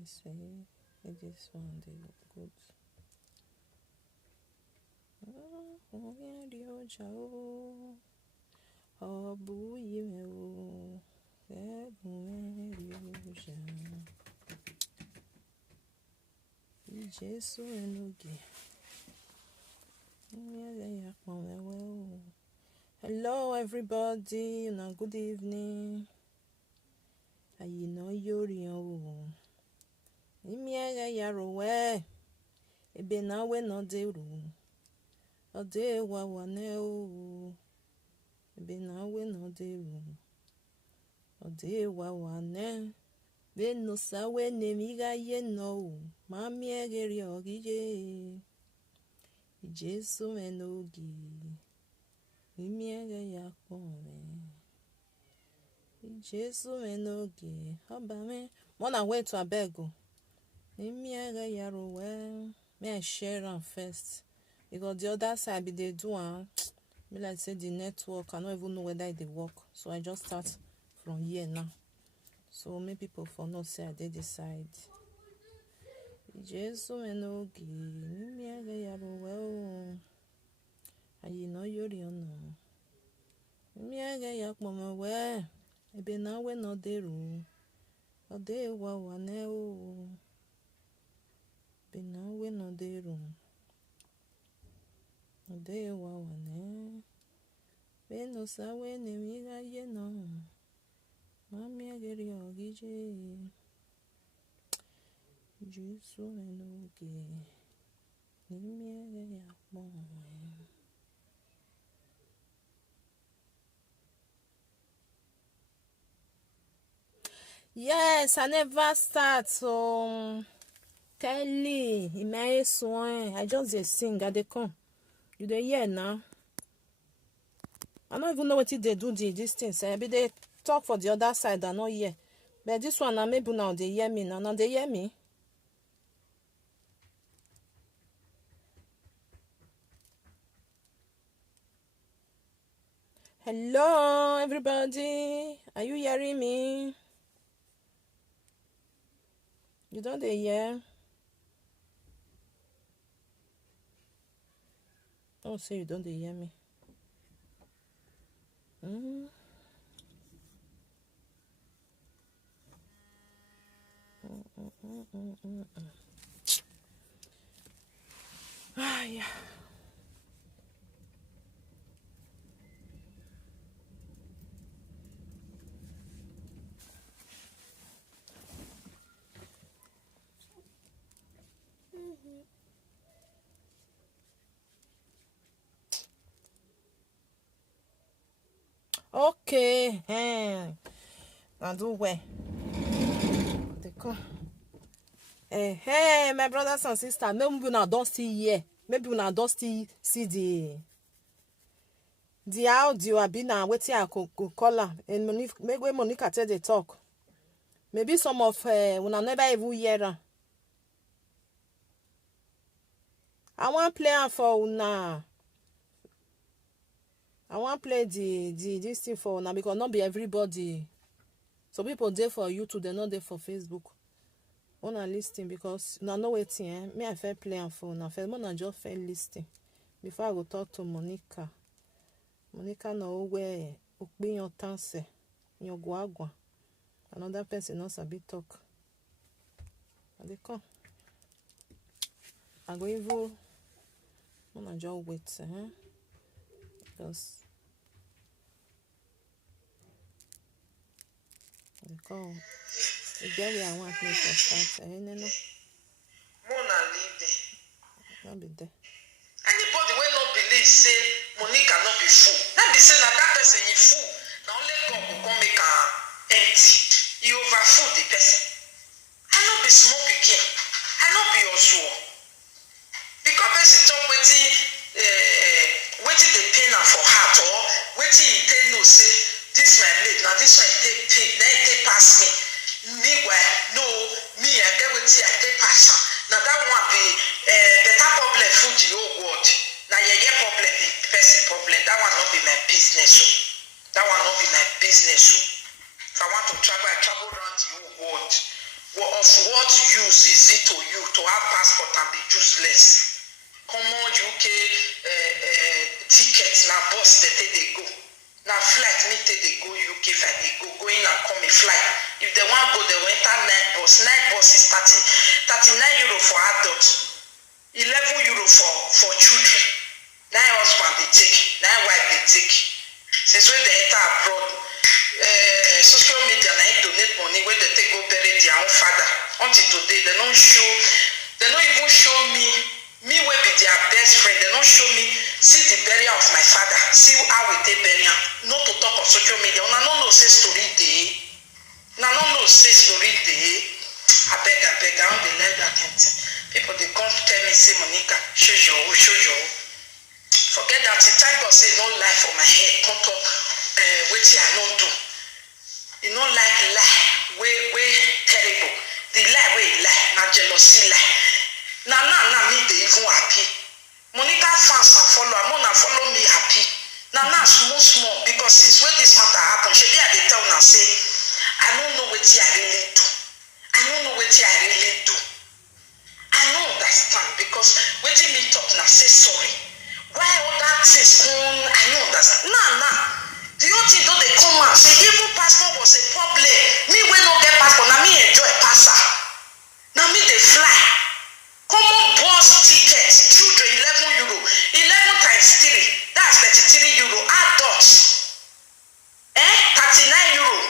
I say? This one they look good. Jesu enoge. Hello everybody, good evening. You know you're Imiega yarowe. Ebe na we no deru. Ode wa waneo. Ebe na we no deru. Ode wa wane. Be no sawe ne miga ye no. Mami egeri ogije. Jesu enogi. Imiega yakome. Jesu enogi. Obame. Mona wait to abego. Imiega yarowe. May I share am first? Because the other side be they do me like say the network, I don't even know whether they work. So I just start from here now. So many people for not say I did decide. Jesu enogi. Imiega yarowe. You know you're no. Imiega yakmama we. Ebe na we no deru. Ode wa waneo. Ebe na we no deru. Ode wa wane. Be no sawe ne miga ye no. Mami ageri ogije. Jesu enoge. Imiega yakmama. Yes, I never start, so Kelly, Imae Swan. I just dey sing, I dey come. You dey hear now? I don't even know what they do this thing. So I be they talk for the other side, I not hear. But this one, maybe now they hear me now. Now they hear me. Hello, everybody. Are you hearing me? You don't hear? Don't say you don't hear me. Ah, yeah. Okay. Now do where? They come. Hey, my brothers and sisters, maybe we now don't see here. Maybe we now don't see the audio I be now waiting I could call her. And maybe Monica tell the talk. Maybe some of we now never even hear her. I want play her for una. I want play the this thing for una because not be everybody. Some people there for YouTube, they're not there for Facebook. Wanna listing because now no waiting. Me I fair play am for now. First one I just fair listing before I go talk to Monica. Monica no where open your tanse your guagua. Another person not sabi talk. And they come. I go even wanna just wait. Because they come. Again, we are one place for start. No. Mona leave there. Not be there. Anybody will not believe say Monica not be fool. Not be saying that person is fool. Now only God will come make her empty. You overfool the person. I not be small pikin. I not be also. Because person talk waiting the pain for heart or waiting he tell no say this my mate. Now this one take pass me. Meanwhile, no, me I get with I take passion. Now that one be better problem for the whole world. Now your problem be person problem. That one not be my business. So. That one not be my business. So. If I want to travel, I travel around the whole world. Well, of what use is it to you to have passport and be useless. Common UK tickets, now bus that they go. Now flight me they go UK flight, they go in and come a flight. If they want go, they will enter night bus. Night bus is 39 euro for adults, 11 euro for children. 9 husband they take, 9 wife they take. Since when they enter abroad, social media now donate money where they take go bury their own father. Until today, they don't even show me will be their best friend. They don't show me, see the burial of my father, see how we take burial. Not to talk of social media. Una no know say story day. Una no know say story day. I beg, I don't dey like that thing. People they come tell me, say Monica, show you. Forget that. Thank God say no lie for my head. Come talk, wait I don't do. You know like lie, way terrible. The lie, way lie, not jealousy lie. Now, me they even happy. Monica fans and follow me happy. Now, small, because since when this matter happened, she did they tell now say, I don't know what I really do. I don't understand because when me talk now, say sorry. Why all that things I don't understand. Nah. The only thing though they come out, say even passport was a problem. Me when no get passport, now me enjoy passer. Now me they fly. Common bus tickets, children 11 euro, 11 times 3, that's 33 euro. Adults, 39 euro,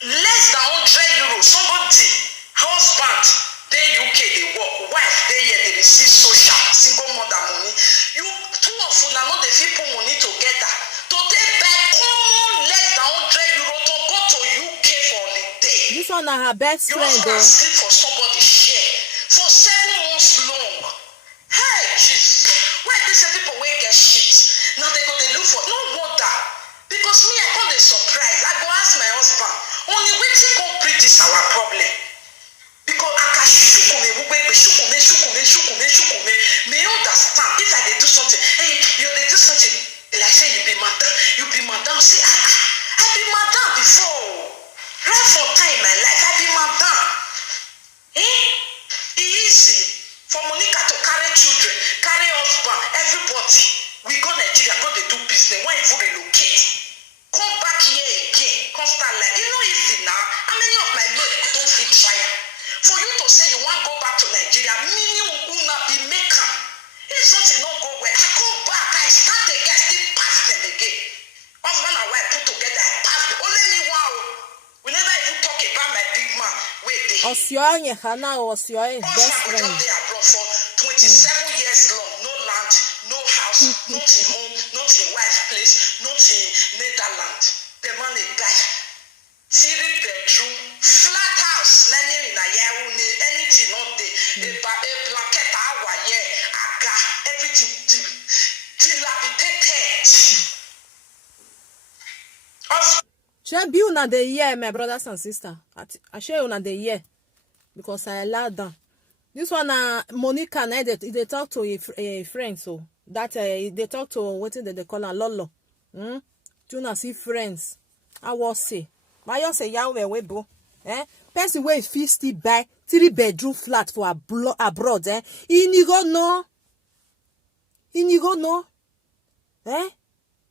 less than 100 euro. Somebody, husband, they UK, they work, wife, they here, they receive social, single mother money. You two of you now know the people money together to take back common less than 100 euro to go to UK for holiday. This one is her best friend, though. You sleep for somebody share. For 7 months long. Hey, Jesus. Why these people will get shit? Now they look for no wonder. Because me, I call the surprise. I go ask my husband. Only waiting complete this our problem. Because I can shukume. May you understand if I they do something. Hey, you they do something. Like say you be madam. Say I be madam before. Right for time in my life, I be madam. Easy for Monica to carry children, carry husband, everybody. We go Nigeria, go they do business. Why even relocate? Come back here again, constant life. You know easy now. How many of my mates don't fit try? For you to say you want to go back to Nigeria, meaning will not be maker. If something not go well, I come back, I start again, still pass them again. Husband and wife put together, I pass them. Only me wow. We never even talk about my big man. Wait, they. Osyoye Hana Osyoye best friend. They are brought for 27 years long. No land, no house, not in home, not in wife's place, not in Netherlands. The man a guy, 3-bedroom, flat house. Anything not there. A blanket, aga, everything dilapidated. She be una the year, my brothers and sisters. I share una the year because I allowed them. This one, Monica, they talk to a friend, so that they talk to what they call her Lolo. Do see friends. I was say, why you say Yahweh webo? Person where is 50 buy 3-bedroom flat for abroad. He go no.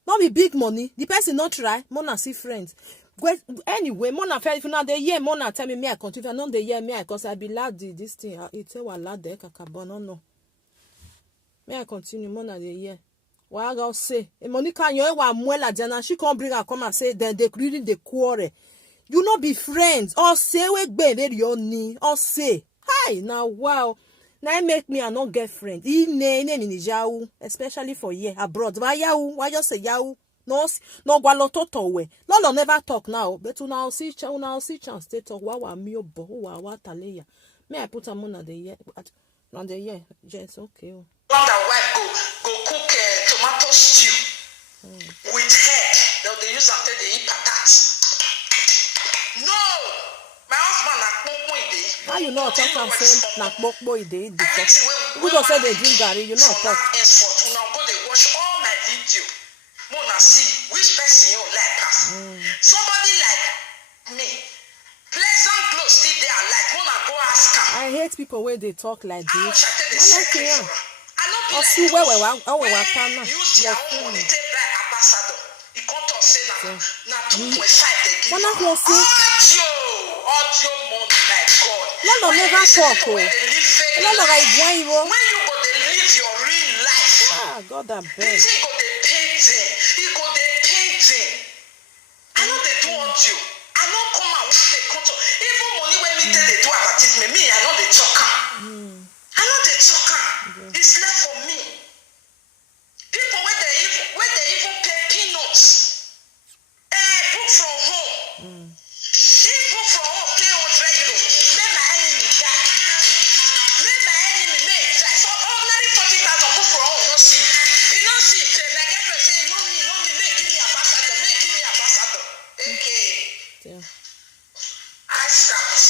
Not be big money. The person not try. Mona see friends. Anyway, Mona fell if not the year. Mona tell me I continue. Not the year me because I be lad this thing. It's a lad there kakabon no. Me I continue Mona the year. What I go say? Monica you wa muela jana. She come bring her come and say then they really the quarrel. You not be friends. Or say we baby your knee. Or say hi now wow. Now make me a not get friend. Especially for year abroad. Why you say yahoo? No gualototo we. Lolo never talk now. But now see chance they talk. Wow, me bo what taleya. May I put a moon at the year? On the year, yes, okay. Wonder wife go cook tomato stew with head. They use until they eat patatas. No. My husband How you know talk and say like boy they eat before? Who don't say they drink Gary, you know talk. Now go they watch all my video. Mona see which person you like us. Somebody like me. Pleasant glow still there like Mona people where they talk like I this. shall take the I like second it. one. I not be Also, like where those we are, when we use their own money take buy ambassador. You can't talk say na 2.5 they give. One of us say, Audio money like God. no, When never you see talk. people where they live fake No, like life, why you? when you go they live your real life. Ah, God, that The bad. thing go they painting. He go they painting. I know they do audio. I know come out when they come to even money when me tell they do advertisement. Me, I know they talk. I know they talk. It's left for me. People where they even pay peanuts. Book from home. If book from home pay 100 euro. Make my enemy die. Make my enemy make die. So ordinary 40,000 book from home no see. You don't see. Like that person say, no me, make give me ambassador, Okay. Yeah. I scouts.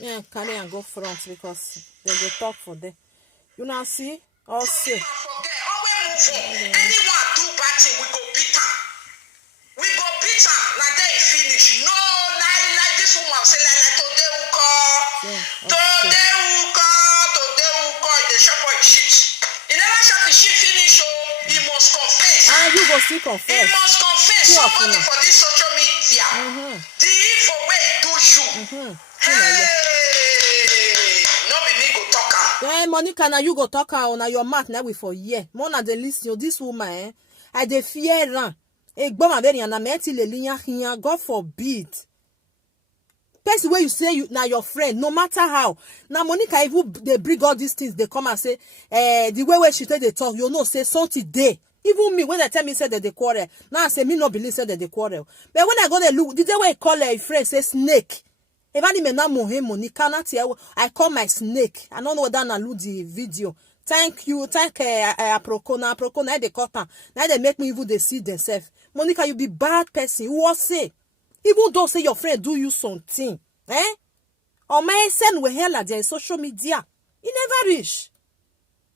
Yeah, carry and go front because they talk for them. You know, see, or say. Forget. Always move on. Anyone do bad thing, we go beat am. We go beat am. Now they finish. No, like this woman say like today we call. Today we call. The shop for shit. He never shop the shit finish. Oh, he must confess. Ah, you go see He confess. must confess. Who Somebody are for this social media. The evil way he do you. Hey, no be me go talk am. Hey, Monica, now you go talk on your mouth now we for year. More na the listen, this woman, I dey fear ran. Gboma be na me ti le liyan hiyan, God forbid. Person where you say you now your friend, no matter how. Now Monica, even they bring all these things, they come and say, the way where she take they talk, you know, say something day. Even me, when they tell me say that they quarrel, now I say me no believe say that they quarrel. But when I go there look, the day where I call a friend say snake. If I didn't know Monica, I call my snake. I don't know whether I look the video. Thank you, thank Aproko. Now they cut her. Now they make me even they see themselves. Monica, you be bad person. Who was say? Even though say your friend do you something, or my send we here like there social media. He never reach.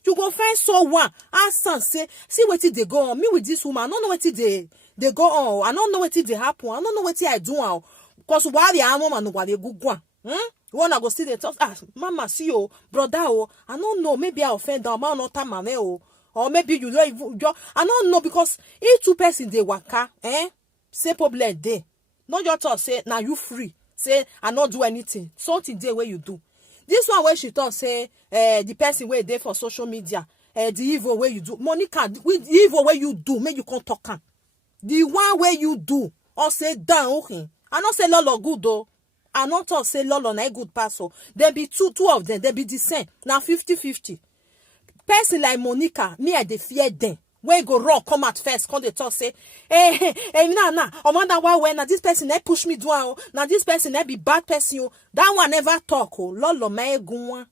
You go find someone. Ask and say, see what they go on. Me with this woman, I don't know what they go on. I don't know what they happen. I don't know what I do now. Because why the arm and why they good one. You wanna go see the talk? Ah, mama, see you, brother. Oh, I don't know. Maybe I offend them. I don't time man. Or maybe you don't even. I don't know because if two person they waka, say problem there. Not your talk say now you free. Say I not do anything. Something there where you do. This one where she talk say the person where there for social media, the evil where you do. Monica, with the evil where you do, make you can't talk am. The one where you do, or say down okay. I not say Lolo good though. I not talk say Lolo na good pass. So there be two of them. There be the same. Now 50-50. Person like Monica, me I dey fear them. When go wrong, come at first. Come they talk say, hey, nah. I wonder why when now this person they push me down. Now this person they be bad person. That one never talk. Oh, Lolo my good.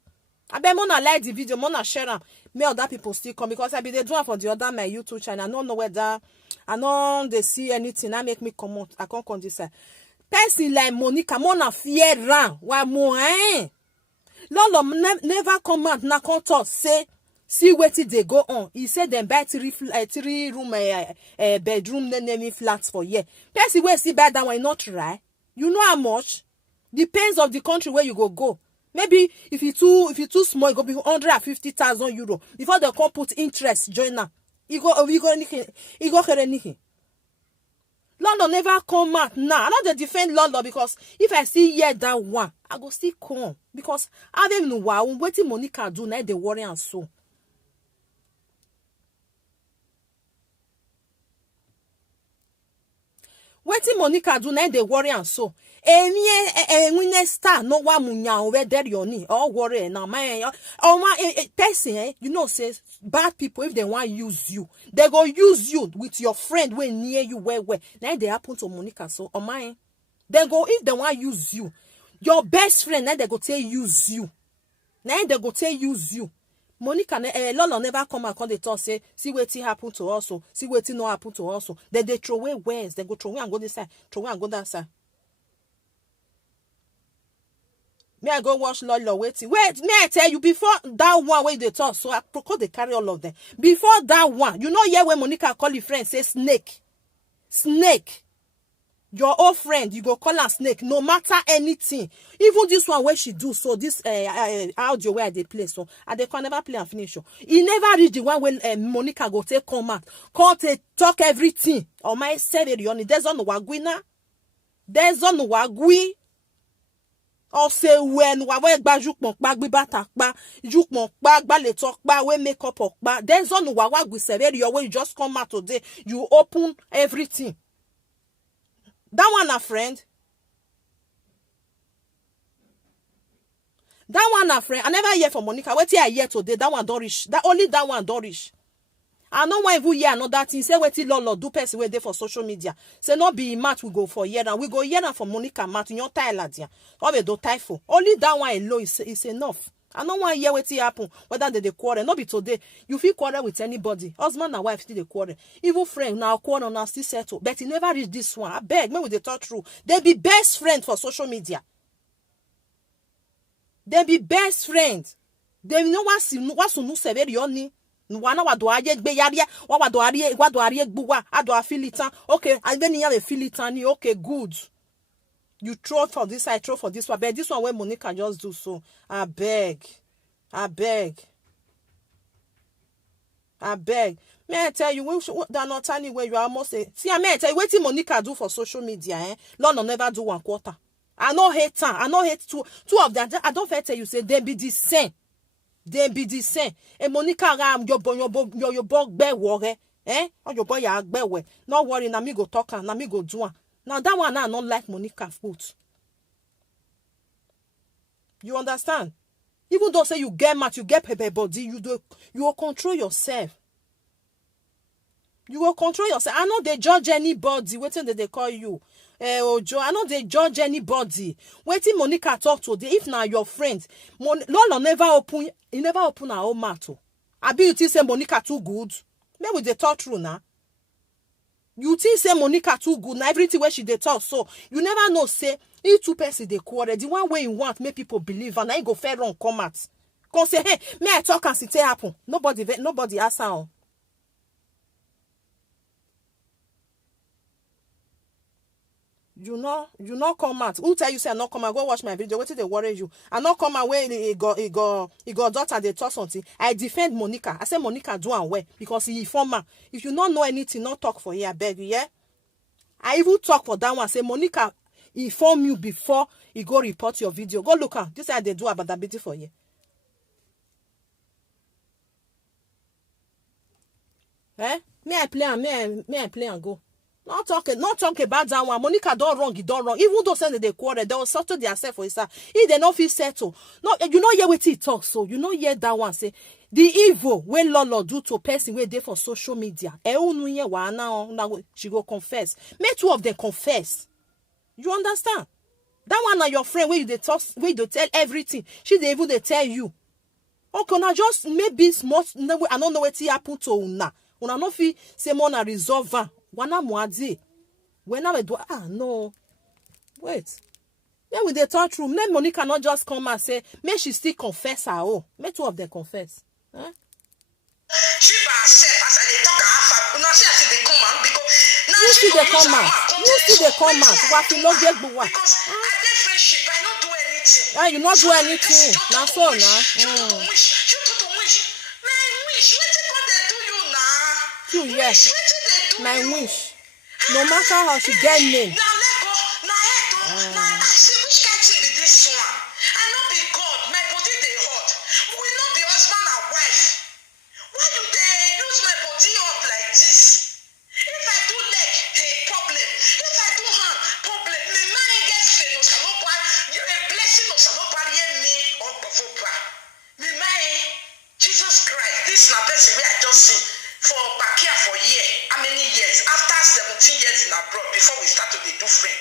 I bet mona like the video, mona share them. Me other people still come because I be they do it for the other my YouTube channel. I don't know whether I know they see anything. I make me come out. I can't come this side. Person like Monica, mona fear ran. Why more? Lolo never come out. Na come talk say. See what they go on. He said them buy three room bedroom name flats for year. Person where see buy that one not right. You know how much? Depends of the country where you go. Maybe if you too small, it go be 150,000 euro. Before they come put interest join now. You go anything. London never come out now. I not defend London because if I see here that one, I go still come because I don't know why. What Monica do now they worry and so. Wetin Monica do na dey worry and so. Enye star no wa munya over there yoni or worry na my person you know says bad people if they want use you they go use you with your friend when near you where now they happen to Monica so on my they go if they want use you your best friend now they go tell use you now they go tell use you. Monica, Lolo never come and they talk say, see what happen to us, see what no happen to us. Then they throw away words, they go throw away and go this side, throw away and go that side. Me I go watch Lolo waiting. Wait, may I tell you before that one where they talk, so I procure they carry all of them. Before that one, you know here when Monica call your friend say snake. your old friend, you go call her snake, no matter anything. Even this one where she do, so this audio where they play, so they can never play and finish. He never read the one when Monica go take come out, come to talk everything. Oh my severioni, there's on the wagwina, there's on the wagwi. Or say when we gba jukmon pa gbi bata pa jukmon pa gba le talk pa we make up pa. There's on the wagwi severio when you just come out today, you open everything. That one a friend. That one a friend. I never hear from Monica. Wait till I hear today. That one don't reach. Only that one don't reach. I know why we hear another thing. Say wait till Lolo do person we there for social media. Say not be mat we go for year and we go year and for Monica mat. You don't tie ladia. Or we do tie for. Only that one alone is enough. I know why hear what happen. Whether they quarrel, not be today. You feel quarrel with anybody. Husband and wife still they quarrel. Even friend now quarrel now still settle. But he never reach this one. I beg, me with the talk through. They be best friend for social media. They be best friend. They know what's no severe yoni. Wana wa do aye gbe yaria. Wa do ari gbuwa. I do feel it. Okay, and then you have a feel it. Okay, good. You throw for this, I throw for this one. But this one where Monica just do so. I beg. May I tell you, that not tiny where you almost say. See, I may tell you, what Monica do for social media, London never do 1 quarter. I no hate her. I no hate two of them. I don't tell you, say, they be the same. And Monica ram your boy bear worry. Or your boy ya bear we. No worry, na me go talk and na me go do one. Now that one I not like Monica foot. You understand? Even though say you get mad, you get pepper body, you will control yourself. You will control yourself. I know they judge anybody. Waiting that they call you. Ojo, I know they judge anybody. Waiting Monica talk today. If now your friends, Lolo never open her own mouth. I be you think say Monica too good. Maybe they talk true now. You think say Monica too good now everything where she they talk so you never know say if two person they quarrel the one way you want make people believe and I go fair wrong come out. Come say hey may I talk and see it happen. Nobody ask her. You not come out. Who tell you say I not come out? Go watch my video. What did they worry you? I not come out when he got daughter they talk something. I defend Monica. I say Monica do and well because he informer. If you not know anything, not talk for here. I beg you, yeah. I even talk for that one. Say Monica inform you before you go report your video. Go look at this. How they do about that beauty for you. May I play and go. Not talk about that one. Monica don't wrong, it don't wrong. Even though say they quarrel, they will settle themselves for itself. If they not feel settle, no, you know hear what he talk. So you know hear that one say the evil when Lolo do to person where they for social media. She go confess. Make 2 of them confess. You understand? That one are your friend where you they talk, where you tell everything. She they even they tell you. Okay, now just maybe smart. I don't know what happen to una. Una no feel say more na resolve. Wana mwadi. When I do no. Wait. Then with the talk room, then Monica not just come and say, may she still confess her own. May 2 of them confess. Huh? She by herself as I dey talk half. Una see as they come out because now you she see they come out. You see they come out. What you not get buwa. Because I dey friendship, I not do anything. Ah, you not do anything. Now so now. You to wish. My wish. Wetin come dey do you now? You yes. My wish. No matter how she get name. Now let go. Now head do. Now I see which kind thing be this one. I know be God. My body dey hot. We no be husband and wife. Why you dey use my body up like this? If I do leg, hey, problem. If I do hand, problem. Me mind get fail. No salopa. You're a blessing. No salopa. Me on before. Me mind. Jesus Christ. This na person where I just see. For back here for a year, how many years? After 17 years in abroad, before we start to do friend.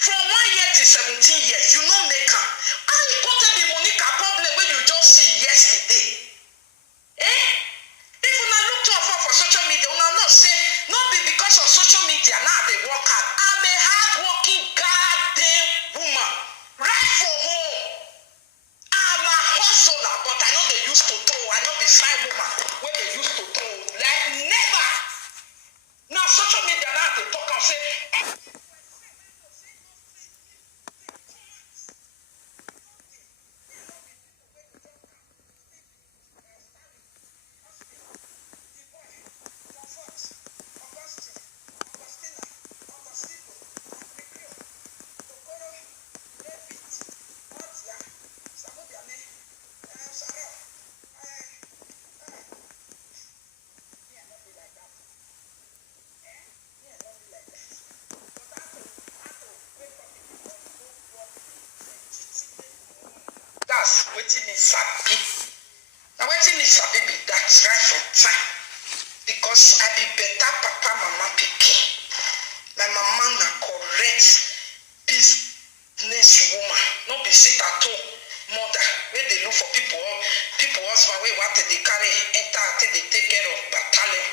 From 1 year to 17 years, you know make am. How you got to be Monica problem when you just see yesterday? If you not look to her for social media, you not say, not be because of social media, now they work hard. I'm a hard-working goddamn woman. Right for home. I'm a hustler, but I know they used to throw. I know be fine woman when they used to throw. Like never. Now social media now they wetin me sabi. Na wetin me sabi be that right from time. Because I be better papa mama pikin. My mama na correct business woman. No be sit at home mother wey dey look for people husband wey want to dey carry enter till they take care of battalion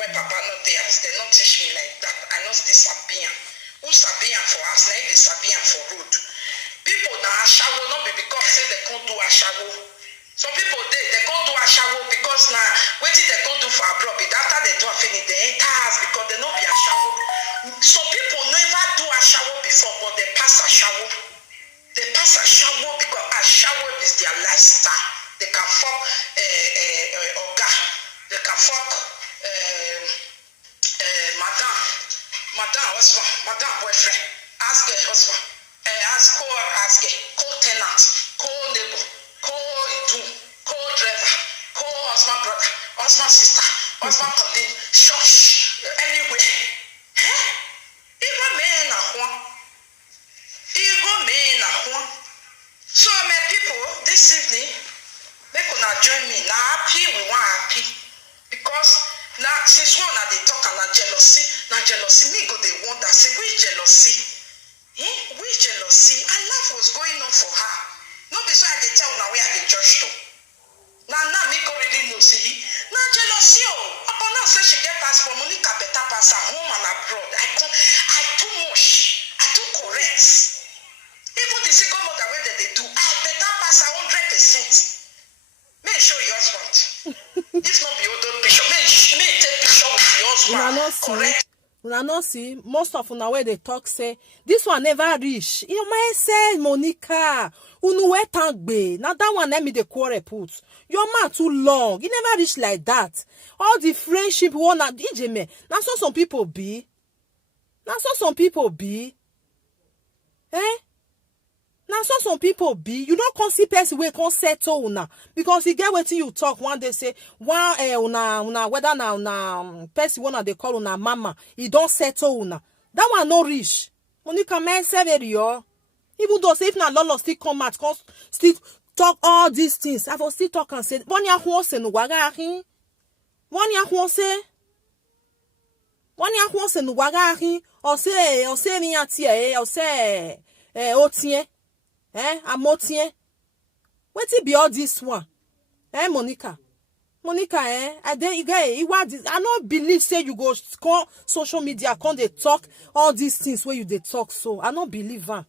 when papa no dey as they no teach me like that. I no still sabi am. Who sabi am for house na dey sabi am for road. People na ashawo no be because say they can't do ashawo. Some people they can't do ashawo because na wetin they can't do for abroad. But after they do finish they enter house because they no be ashawo. Some people never do ashawo before but they pass ashawo. They pass ashawo because ashawo is their lifestyle. They can fuck oga. They can fuck madam husband, madam boyfriend, ask her husband, co-tenant, co-neighbor, co-idun, co-driver, co-husband brother, husband sister, husband colleague, church, anywhere. Even men are one. So my people, this evening, make una join me. Now happy, we want happy. Because now since one they talk about jealousy, me go they wonder, say which jealousy? Which jealousy? And life was going on for her. No be so I dey tell now where I dey judge to. Now me go really know see. Now jealousy upon now say she get passport, Monica better pass her home and abroad. I too much. I too correct. Even the single mother where they do, I better pass her 100%. May show your husband. If not be other picture, may take picture with your husband. Correct. Una no see most of una where they talk say this one never reach. You might say Monica, unu we tangbe. Now that one let me the quarrel put. Your man too long. He never reach like that. All the friendship one at Ijeme. Now so some people be. Eh? Now some people be, you don't come see person wey come settle una because you get wetin you talk one day say one una whether na una person one they call una mama, he don't settle una. That one no reach. Monica man seven yo. Even though say if na lolo still come out, come still talk all these things. I will still talk and say one ya se no waga ahin. One ya se no waga ahin. Or say mi atie or say otien. Amotien. Wetin be all this one? Monica, I don't believe say you go call social media, come they talk all these things where you they talk so. I don't believe am.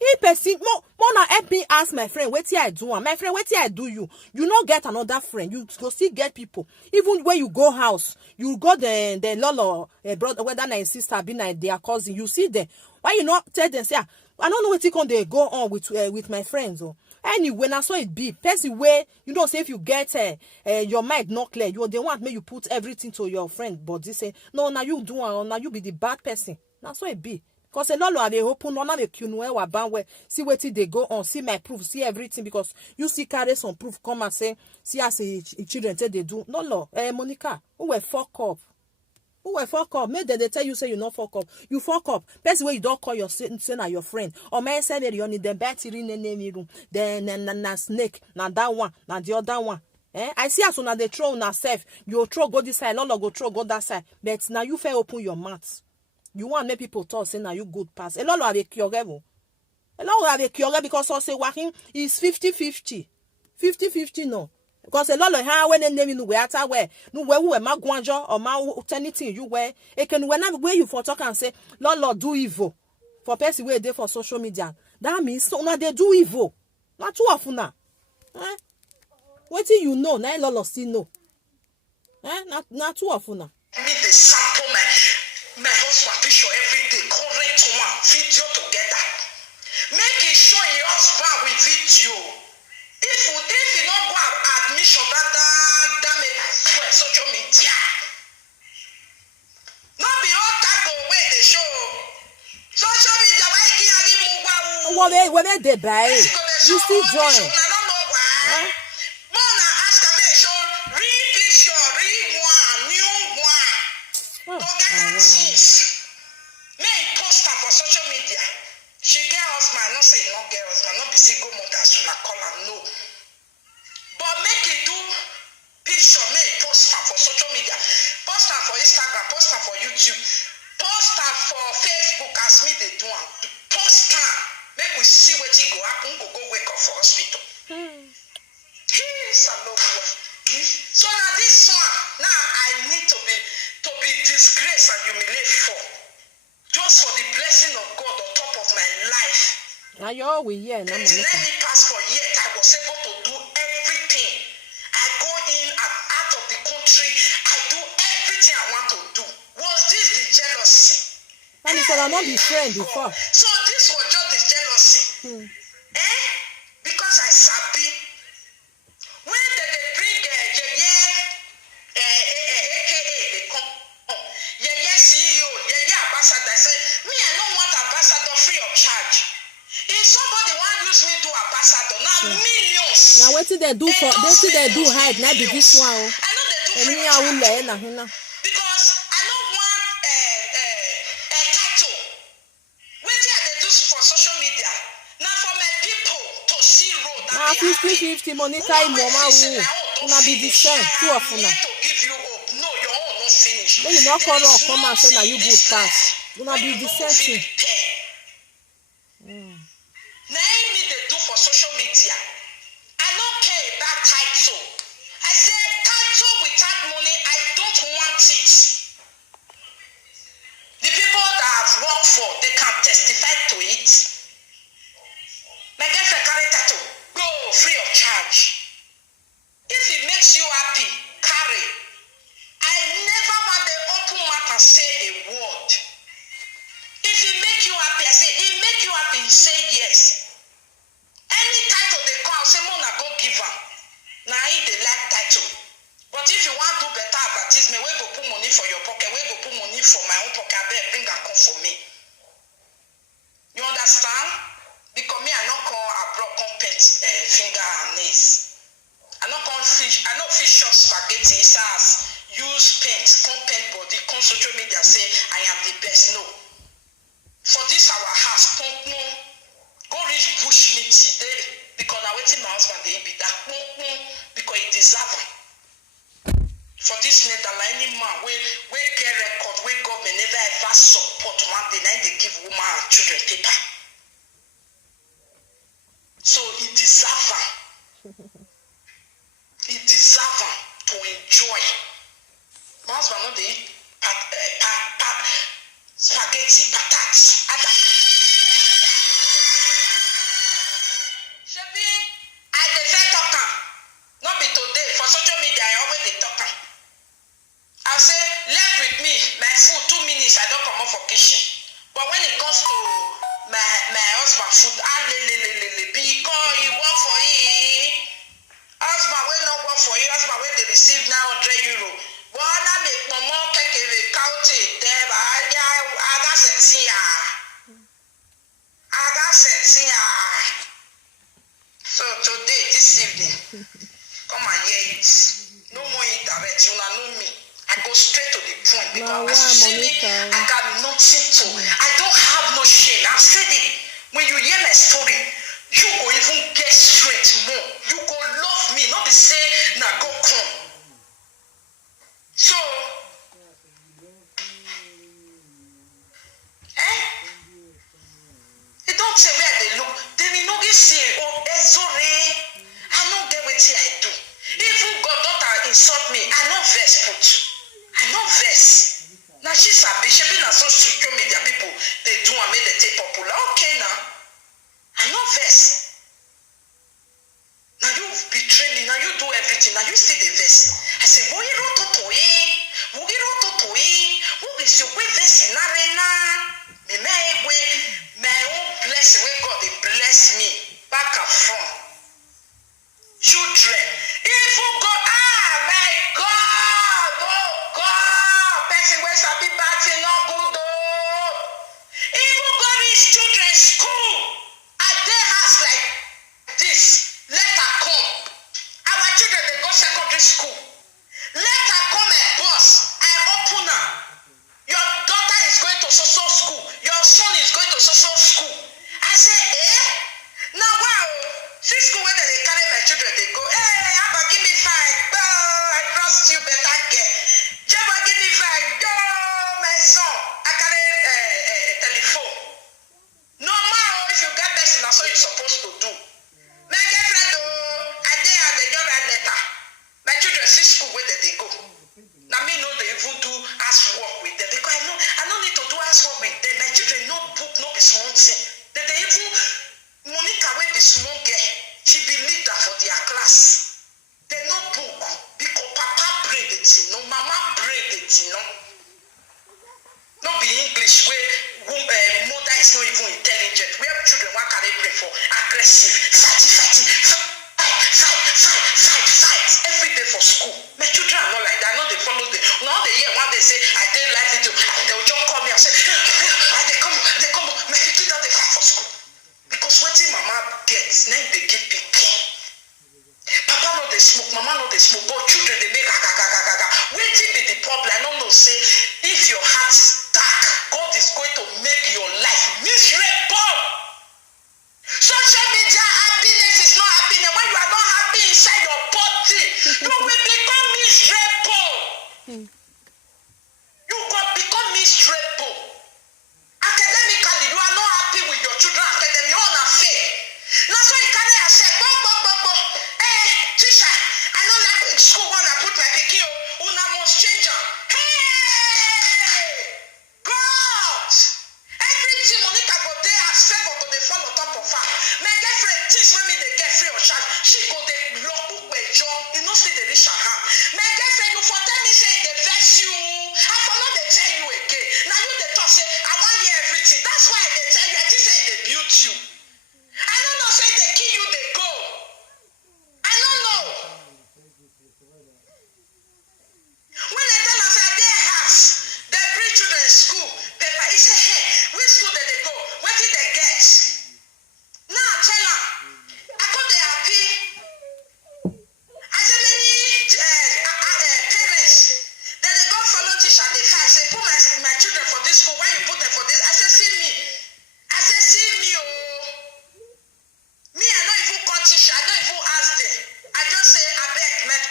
If person more na help me ask my friend wetin I do am. My friend wetin I do you. You not get another friend. You go still get people. Even when you go house, you go the lolo brother whether na his sister be na their cousin. You see them. Why you not tell them say I don't know what can they go on with my friends. Anyway, na so it be. Person way you don't say if you get your mind not clear, they want me you put everything to your friend, but they say no, now you do or now you be the bad person. Na so it be. Because a lot of they open on make you know where see what they go on, see my proof, see everything because you see carry some proof come and say see as children say they do. No, Monica, who will fuck up? Who will fuck up? Maybe they tell you say you not fuck up. You fuck up. Best way you don't call your say na your friend. Or may say that you need the battery in the room. Then na snake. Na that one. Na the other one. I see as soon they throw na self. You throw go this side. Lolo go throw go that side. But now you fair open your mouth. You want make people talk say now you good pass. A lot of a cure level. A lot of a cure because also say working is 50-50. 50-50 no. Because a lot of how when they name you where no where we ma guanjo or ma anything you wear it can whenever where you for talk and say Lord do evil for person where they for social media. That means so now they do evil. Not too often now. What do you know? Now Lord still know. Not too often now. Me the sample my husband picture every day, current one video together. Make it show your husband with video. If you don't go admission that make social media. Not be all that go away the show. Social media why you when they buy you still join. I don't know why. Mona ask me show read picture, read one, new one. Together things. May post for social media. She get husband, not say no get husband, not be single mother, so na call her no. disgrace and humiliate for. Just for the blessing of God on top of my life. Now you all we hear, They didn't let me pass for yet. I was able to do everything. I go in and out of the country. I do everything I want to do. Was this the jealousy? And he said, I'm not be friend before. So this was just the jealousy. Because I sabi. When they bring AKA, they come. CEO, ambassador. I say, me, I don't want ambassador free of charge. If somebody want use me to ambassador, now millions. Now what did they do for? What did they do hide? Now be this one. I know they do free of charge. Because I don't want a title. What they do for social media? Now for my people to see road. Now 50-50 Monica in Mama who una be the same. Two of una. To give you hope. No, your own not finished. When you not come up, come and say now you good pass. Una be the same thing. Now me they do for social media. I don't care about title. I say title without money, I don't want it. The people that I've worked for, they can testify to it. My girlfriend carry title, go free of charge. If it makes you happy, carry. I never want the open mouth and say a word. If it make you happy, I say, it make you happy, say yes. Any title they call, say, Mona, go give her. Now, they like title. But if you want to do better advertisement, we go put money for your pocket, we go put money for my own pocket, I better bring a come for me. You understand? Because me, I not call abroad compet finger and nails. I not call fish, I not fish shop spaghetti, it's as use paint, paint body, come social media, say, I am the best. No. For this our house, no. Go reach bush meat today because I waiting my husband they be that because he deserve it. For this Netherlands, any man we get record, we government never ever support one day, now they give woman and children paper. So he deserve it. He deserve it to enjoy. My husband know they eat spaghetti, patatas, other. Shebi, I dey talk am. Not be today. For social media, I always dey talk am. I say, left with me, my food, 2 minutes, I don't come out for kitchen. But when it comes to my husband food, because he work for you. Husband will not work for you, husband will they receive €900. One I make mama take a count there, I got So today, this evening, come and hear it. No more indirect, you know me. I go straight to the point because as you see me, I got nothing to. I don't have no shame. I've said it. When you hear my story, you go even get straight more. You go love me, not be say, now go come. So, they don't say where they look. They will not say, oh, sorry, I don't get what I do. Even God daughter insult me, I know verse put. I know verse. Now she's happy. She been on social media people, they do and make the tape popular. Okay now. I know verse. Now you betray me, now you do everything, now you see the verse. I say, what you wrote to what is your way verse in arena? My own blessing where God they bless me back and front. Children, even God, my God, oh God, person where shall be batting not good though. Even God is children's school. At their house like this, let her come. Our children they go secondary school. Let her come and boss. I open her. Your daughter is going to social school. Your son is going to social school. I say, now wow, see school where they carry my children, they go, hey, Abba, give me 5. Oh, I trust you better get. Jabba, give me 5. Go, my son. I carry a telephone. No matter if you get person, that's what you're supposed to do. My girlfriend, I dare the young letter. My children, see dey smoke, mama no dey smoke, but children dey make gaga. Wetin be the problem? I don't know. Say if your heart is dark, God is going to make your life miserable. Social media happiness is not happiness. When you are not happy inside your body, you will become miserable. You will become miserable. Academically, you are not happy with your children. Academically, you are not fair. Now, so you can't say, teacher, I don't like school when I put my pikin. Una must change her. Hey, God, everything Monica go there as favor go dey fall on top of her. My girlfriend things when me they get free of charge, she go dey lock book with job. You know see the reach her hand. My girlfriend, you for tell me say they vex you. I for not they tell you again. Now you they talk say I want hear everything. That's why they tell you. I think say they build you. I don't know say they kill you they go. I don't know. When I tell us at their house, they bring children to school, paper, he say, hey, which school did they go? What did they get? Now tell them, I thought they happy. I said, many parents, that they go follow teacher, they say, put my children for this school, why you put them for this? I said, see me. I said, see me, oh. Me, I don't even call teacher, I don't even ask them. I just say, I beg, man.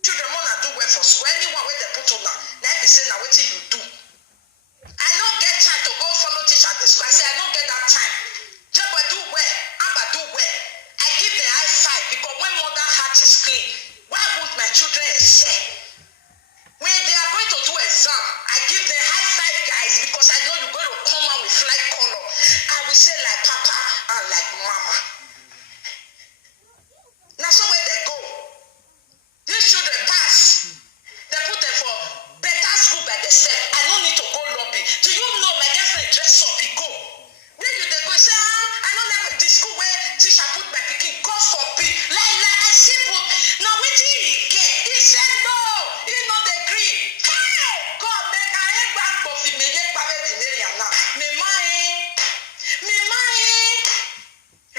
Children wanna do well for school. Anyone where they put on now, let me say now what you do. I don't get time to go follow teacher at the school. I say I don't get that time. Just do well, Abba do well. I give them high five because when mother heart is clean, why would my children say? When they are going to do exam, I give them high five guys because I know you're going to come out with fly color. I will say like Papa and like Mama. Now so where they go. These children pass. They put them for better school by themselves. I don't need to go lobby. Do you know my girlfriend dress up? He go. Where you they go? Say, I don't like the school where teacher put my pikin. God forbid. Like I see put. Now what did he get? He said no. He not agree. Hey, God, make I ain't back for me. Me yet back in area now. Me mind.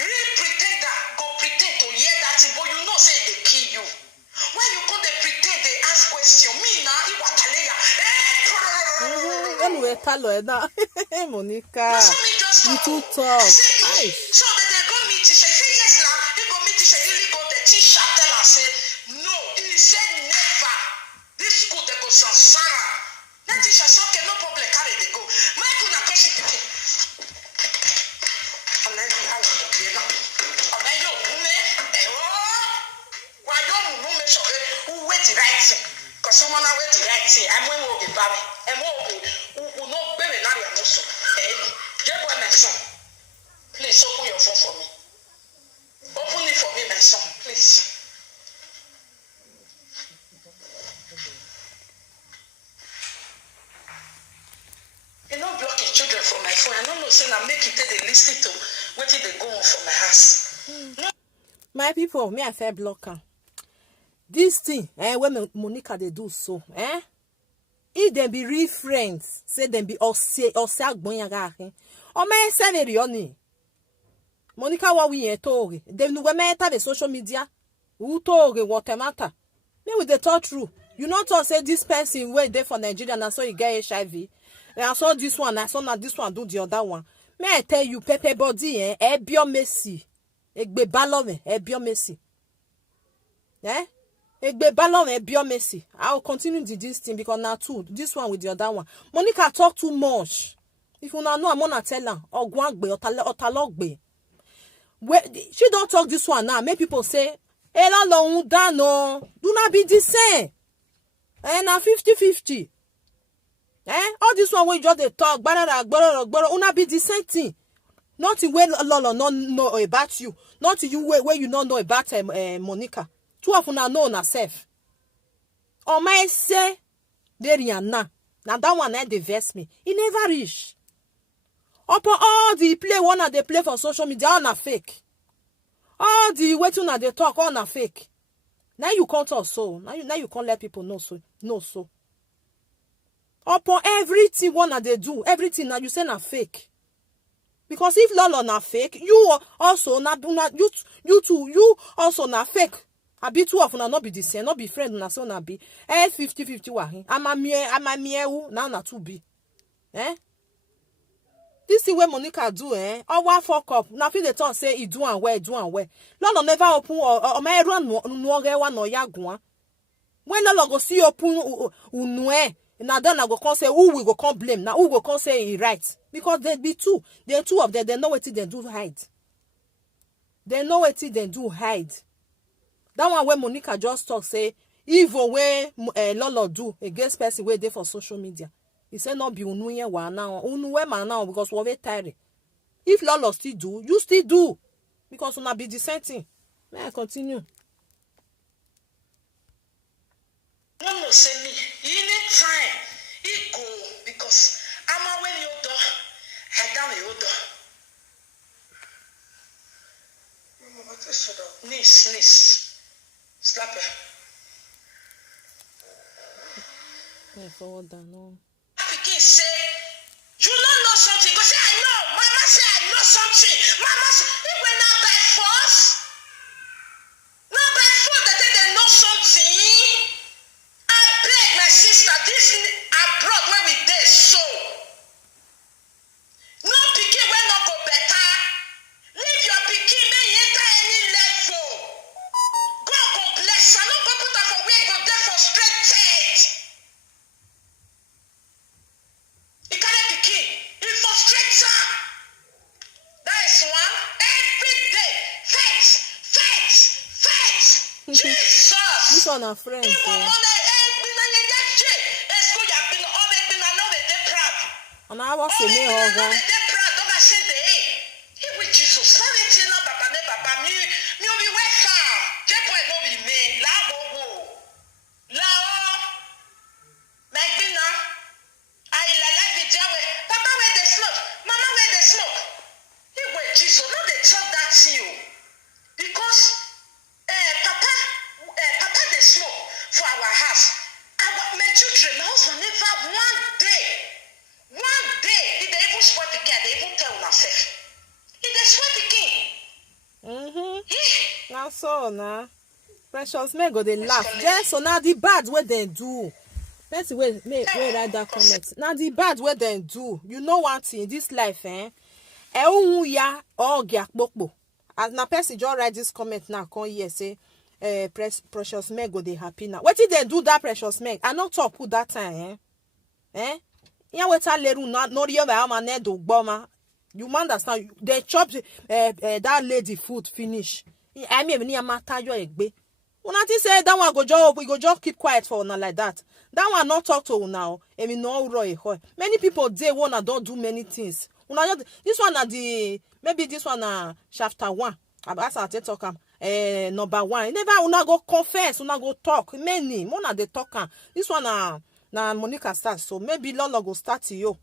Real pretender go pretend to hear that thing, but you know say they kill you. When you go they pretend they ask question, me now he wataleya. Anyway, talo na. Monica, you too tough. So that they go meet teacher. He say yes now. He go meet teacher. He really go the teacher tell her say no. He said never. This school they go sansara. That teacher say okay no problem carry they go. My kuna question pikin. I'm like how you know. I'm like yo woman. Why don't you make sure who wait the right thing? Because someone wait the right thing. I'm going to be baby. I'm going to no baby now. I'm also. Just boy my son. Please open your phone for me. Open it for me, my son, please. You know, blocking children from my phone. I don't know. Say now make it they listen to what they go on from my house. No. My people, me I fair blocker. This thing, when Monica they do so, if they be real friends, say them be or say agbonya or me say very oni. Monica what we talk. They no we matter the social media. Who talk what matter? Me with the talk true. You not talk say this person wait there for Nigeria and so you get HIV. And I saw this one, I saw now this one do the other one. May I tell you, Pepe body, bio Messi. Egbe ballon, bio Messi. Egbe ballon, bio Messi. I will continue this thing because now too, this one with the other one. Monica talk too much. If you now know, I'm gonna tell her, or guangbe, or talogbe. She don't talk this one now. Make people say, Ela long no, do not be the same. And now 50-50. All this one we just they talk, una be the same thing. Nothing where Lolo not know about you. Not you where you not know about Monica. Two of una know herself. Or my say, there na. Now that one they vex me. He never reach. Upon all the play one they play for social media, all na fake. All the waiting that they talk, all na fake. Now you can't talk so. Now you can't let people know so. No so. Upon everything one that they do, everything now you say na fake. Because if Lolo na fake, you also na you too, you also na fake. I be two of una not be the same, not be friend una so na be. 50-50 wahi. I'm a mie now two be. This is where Monica do, or one fuck up. Now feel the tongue say he do and where. Lolo never open or may run no one or yagua. When the go see open unwe, now then I go come say who we go come blame. Now who go come say he right. Because there be two. There are two of them, they know what they do hide. They know what they do hide. That one where Monica just talk say evil way Lolo do against person where they for social media. He said not be unuye wa now. Unuwe man now because we're very tired. If Lolo still do, you still do. Because una be the same thing. May I continue? No, say me. You need time. It go because I'm away your door. I down your door. What is it? Niece. Slap her. Yeah, forward that no. Pikin say, you don't know something. Go say, I know. Mama say, I know something. Mama say, it will not by force. Not by force that they know something. I beg my sister, this abroad where we dey so. No pikin will not go better. Leave your pikin, may you enter any level. God go bless her. No go put her for where go there frustrated. You can't pikin. You frustrate her. That is one. Every day. Fight. Jesus. This one are friends. And I was saying, for our house. My children, my husband never one day, if they even spoil the king, they even tell themselves. If they spoil the king. Now so now. Precious may go they laugh. Yes, so now the bad what they do. Let's wait write that comment. Now the bad what they do. You know one thing in this life, ya or gyakbokbo. As na person just write this comment now, come here say Precious Meg go they happy now. What did they do that Precious Meg? I not talk who that time, Yeah, what I leru no real man do bomber. You understand? They chopped that lady food finish. I mean, near matter your egbe. When I say that one we go just keep quiet for una like that. That one not talk to now. I mean no roy. Many people they wanna don't do many things. This one at the maybe this one chapter 1. As I talk number 1. Never una go confess, una go talk. Many one they talk. This one na Monica start, so maybe Lolo go start to you.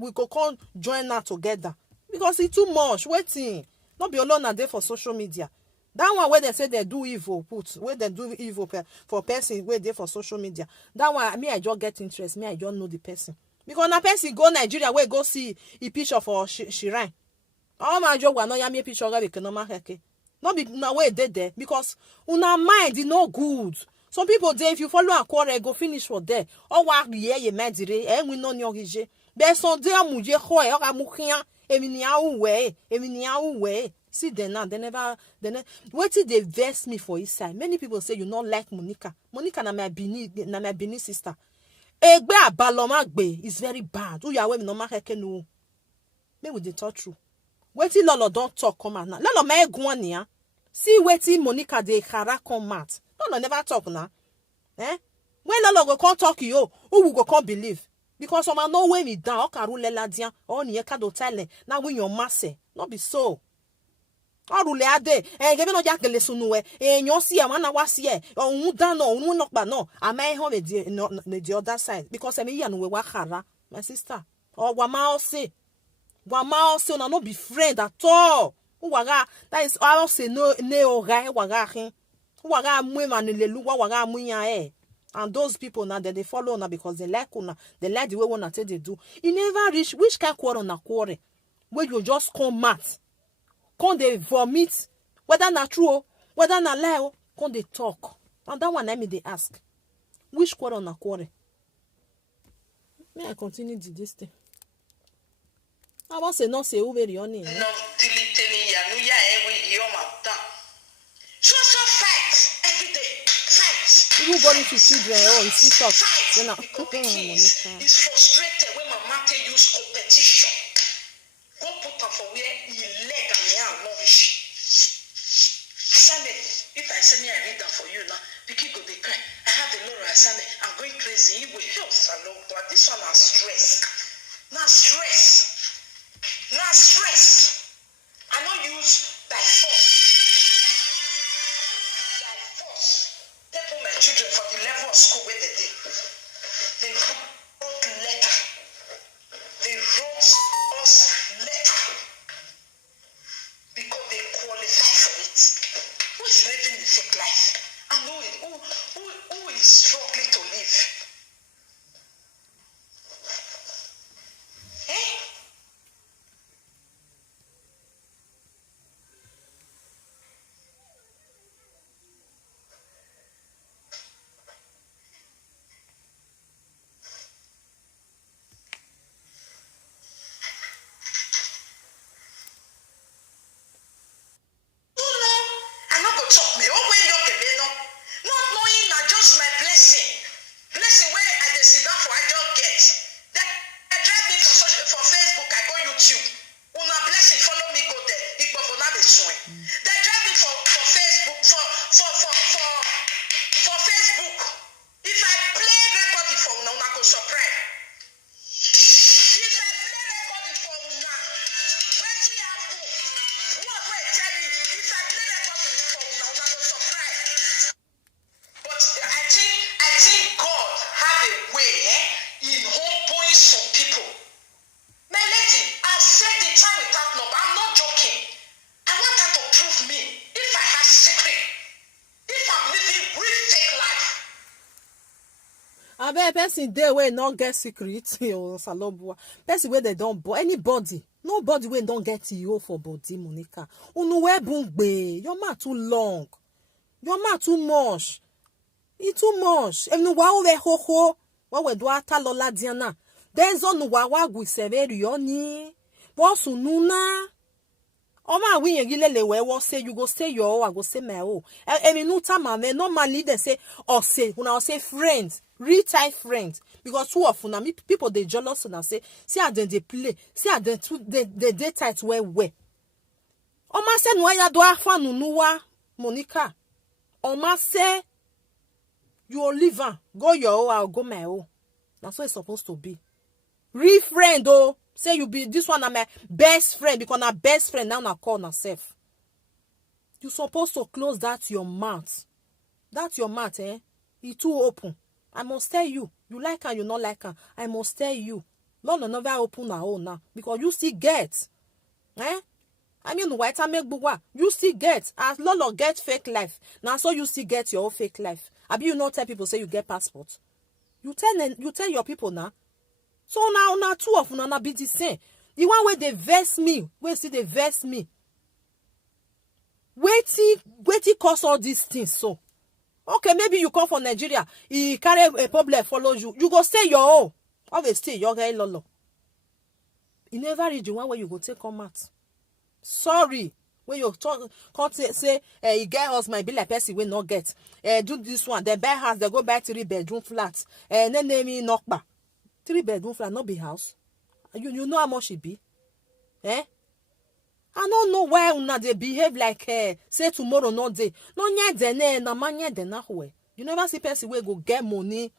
We go come join her together because it's too much. Waiting, not be alone a day for social media. That one where they say they do evil, where they do evil for person where they for social media. That one, me I just get interest. Me I don't know the person because na person go Nigeria where go see a picture for Shrine. Oh my job, no ya me picture of the normal heke. Not be na way they there because una mind is no good. Some people there, if you follow a quarrel, go finish for there. Or what ye medire, we no nyogije. There's some there muje hoe, or a mukia, eminia way. See, they never. What did they vex me for his side? Many people say you not like Monica. Monica na my Bini sister. Egbe abalomagbe is very bad. Who you are no make no. Maybe we dey talk true. Wetin Lolo don't talk come out now. Lolo may go on here. See wetin Monica dey kara come out. Lolo never talk now. When Lolo go come talk you, who will go come believe? Because some no way me down. O karu lela dia. O ni eka do tell. Now when your masse, not be so. Orule ade gebe no jakele sunuwe enyo si e wana wasi e ohun dan no ohun no pa no amai ho the other side because me ya no we wakara my sister or wa ma say una no be friend at all uwaga that is I say no ne oga waga hin uwaga mu ma ne lelu waga mu ya and those people now they follow una because they like una they like the way una say they do e never reach which kind quarrel na quarrel where you just come mad. Come they vomit, whether na true, whether na lie, come dey talk. And that one na me dey ask. Which quarrel na quarrel? May I continue this thing? I was say no say who very on it. No deleting ya no ya every year my so fight every day. Fight. Who got into children? Oh, you see talk. Then he's frustrated when my mother use competition. Go put her for where he leg and me and nourish. Assignment. If I send me a read that for you now, Picky go dey cry. I have a lot of assignment. I'm going crazy. It will help Salon, but this one has stress. Now stress. Now stress. I don't use by force. By force. They put my children for the level of school where they did. They wrote letter. They wrote us letter because they qualify for it. Who is living the fake life? And who is struggling to live? Eh? I bet person dey wey not get secret or salobua. Person where they don't born anybody. Nobody wey don't get you for body, Monica. Unu we bungbe. Your mouth too long. Your mouth too much. It's too much. Enu wa we ho ho. Wa we do ata lola diana. There's on wa gwi severi yoni. Bosu nuna. Oma we yele we wo say you go say your I go say my oh. Emi no time normally they say or say when I say friends. Real type friends, because too often na me people they jealous and say see how they play, see how they tight well. Oma say no ya do afa nunuwa Monica. Oma say you leave her, go your own, I'll go my own. That's what it's supposed to be. Real friend oh, say you be this one na my best friend because na best friend now na call herself. You supposed to close that your mouth. That your mouth it too open. I must tell you. You like her, you not like her. I must tell you. Lord never open her own now. Because you still get. I mean, white I make buwa. You still get. As Lolo get fake life. Now so you still get your own fake life. Abi you not tell people say you get passport. You tell your people now. So now two of them now be the same. The one where they vex me. Where see they vex me. Wait cause all these things so. Okay, maybe you come from Nigeria. He carry a problem, follows you. You go stay your own. Always stay your guy lolo. You never read the one where you go take come out. Sorry. When you talk, can't say, you get house might be like person will not get. Do this one. They buy house, they go buy 3-bedroom flats. Then name me knockback. 3-bedroom flat, not be house. You know how much it be? I don't know why una they behave like say tomorrow no day. No nye na manye de na hoe. You never see person wey go get money.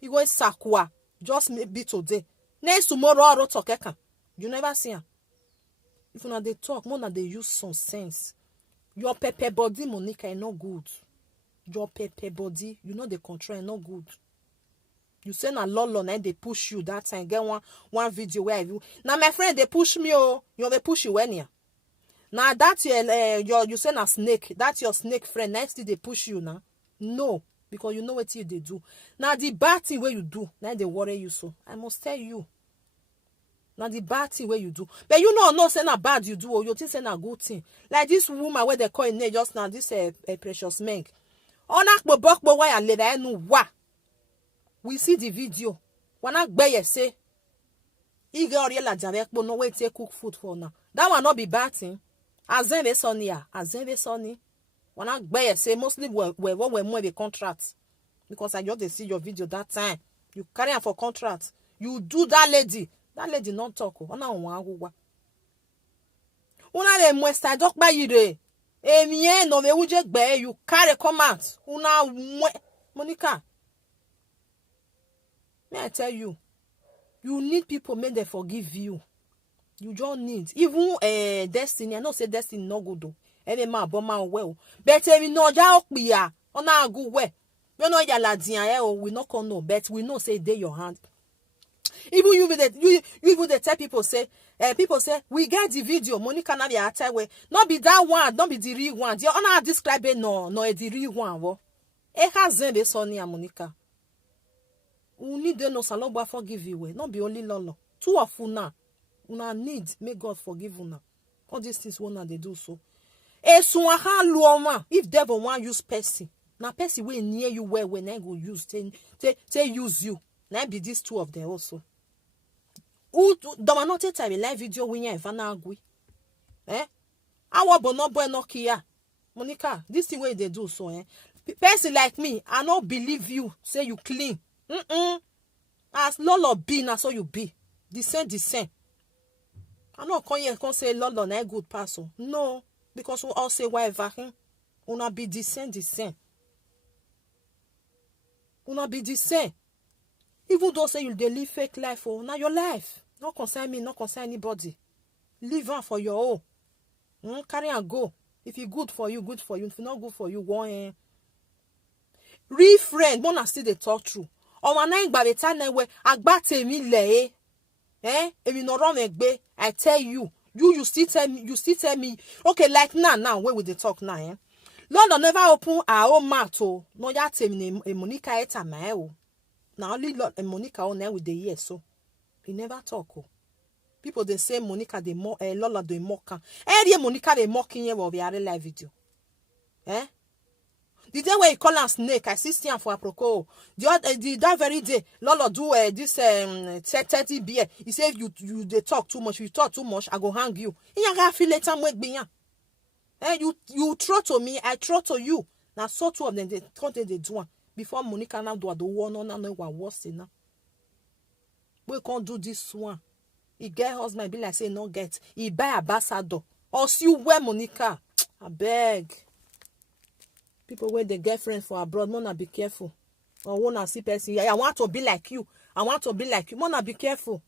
You go sakwa just maybe today. Next tomorrow I talk eka. You never see am. If una they talk, more na they use some sense. Your pepper body, Monica, is not good. Your pepper body, you know the control is not good. You say na lolo na they push you that time. Get one video where you now my friend they push me oh. You they push you when ya. Now that's your you say na snake. That's your snake friend. Next thing they push you now. No, because you know what they do. Now the bad thing where you do, now they worry you so. I must tell you. Now the bad thing where you do, but you know no say na bad you do or you think say na good thing. Like this woman where they call in name just now this precious Meg. Ona kpo wa ya leva enu wa. We see the video. Wana gbeye say Ige oriela jave kpo no way take cook food for now. That will not be bad thing. Azenve soni. Wana gbeye say mostly we more a contract. Because I just see your video that time. You carry her for contract. You do that lady. That lady not talk. Ona wa agwa. Una le mwesta dok ba yire. Emie no ve uje gbe you carry come out. Una Monica. May I tell you, you need people make them forgive you. You don't need. Even Destiny, I know say Destiny no good though. Any man boma well. But we know ja okpiya. Ona good way. You know ya ladian we not come no, but we know say they your hand. Even you even the tell people say we get the video Monica na be tell we not be that one, not be the real one. You ona describe it no the real one wo. E ka zembe Sonia Monica. We need no salon forgive you. Not be only lolo. Two of una need make God forgive una. All these things one they do so. E suaha luoma if devil want use person. Now person way near you where when I go use say use you. Now be these two of them also. Who don't not take live video when you evana agui. Our bono boy no kia. Monica, this thing way they do so person like me, I not believe you. Say you clean. As Lolo be, na so you be. The same. I not come here come say Lolo na good person. No, because we all say whatever. Una be the same. Una be the same. Even though say you dey live fake life, now your life. Not concern me, not concern anybody. Live on for your own. Carry and go. If it good for you, good for you. If it not good for you, go on. Real friend, mona still dey talk true. Ọmọ náà ìgbà beta na we agba tèmi le èmi no run egbe. I tell you still tell me okay like now where we dey talk now London never open our own mouth no ya tèmi Monica eta ma na only Monica on there with the year so he never talk people dey say Monica dey mock Lola dey mock am Monica dey mocking here for the live video the day where he call am snake, I see him for aproko. That very day, Lolo do this 30 beer. He say you they talk too much. You talk too much, I go hang you. You got feel later you throw to me, I throw to you. Now so two of them they content they do before Monica now do the one no what worse now. We can't do this one. He get husband be like say no get. He buy ambassador. Or see where Monica. I beg. People where they get friends for abroad, wanna be careful. Or wanna see person. I want to be like you. Wanna be careful.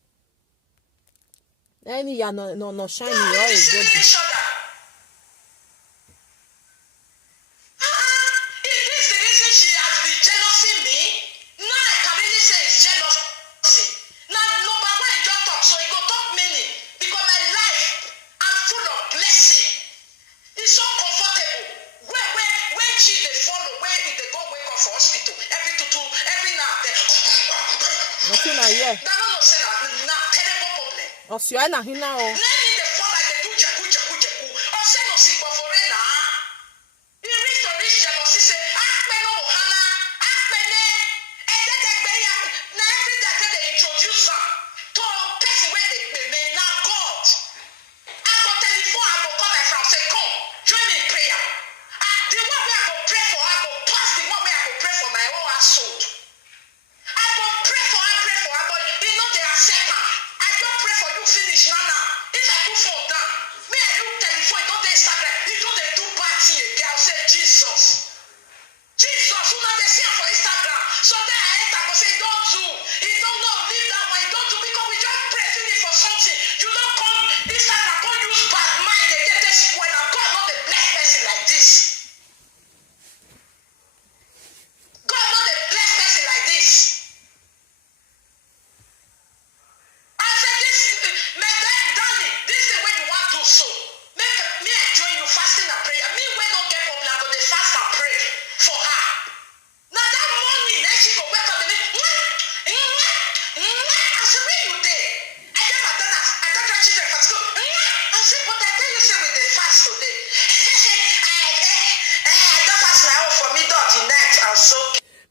Any ya no shiny or is good. Osio na hina o. If I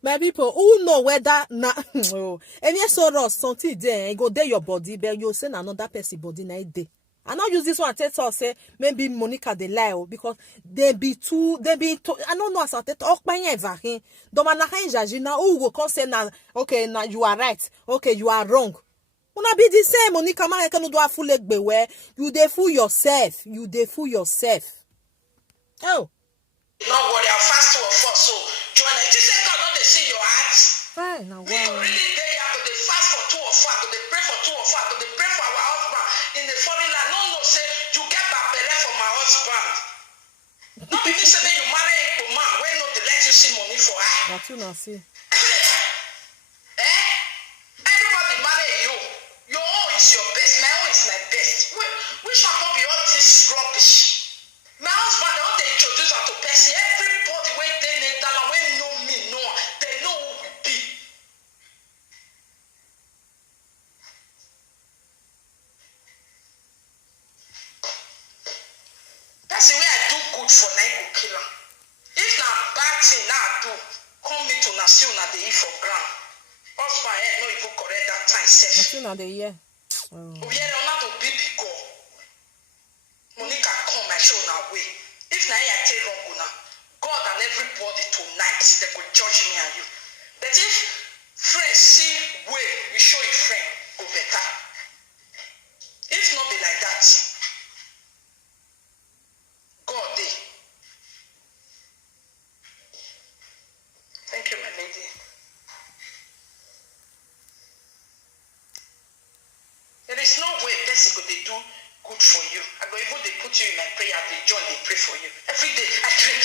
My people, who know whether na any sort of something there go there your body, but you say another person body na day. I not use this one tell us say maybe Monica they lie because they be too I don't know as I tell ok pa ever hin. Do man na hin jaji na who go come say na okay na you are right. Okay, you are wrong. Una be the same Monica man can do a full leg where you dey fool yourself. You dey fool yourself. Oh. No worry, I'll fast 2 or 4. So, Joanna, if you say God, not they see your heart. Fine, now We go really there, you have to fast for 2 or 4, go they pray for 2 or 4, go they pray for our husband in the foreign land. No, say you get back belly for my husband. No, if you say that you marry a man, when not they let you see money for her. That's you now see. Everybody marry you. Your own is your best. My own is my best. Which one will be all this rubbish? My husband, they all they introduce her to Percy. Everybody when they need dollar, when know me, no, they know who we be. That's the way I do good for Nike killer. If na bad thing now I do, come me to Nasil na the for ground. Husband head no even correct that time safe. That's you now the year. Oh yeah, not to baby go. Monica come and show now way. If na I tell wrong now, God and everybody tonight they could judge me and you. But if friends see way, you show your friend go better. If not be like that, God dey. Thank you, my lady. There is no way person could they do good for you. I go even they put you in my prayer, they join, they pray for you. Every day, I dream.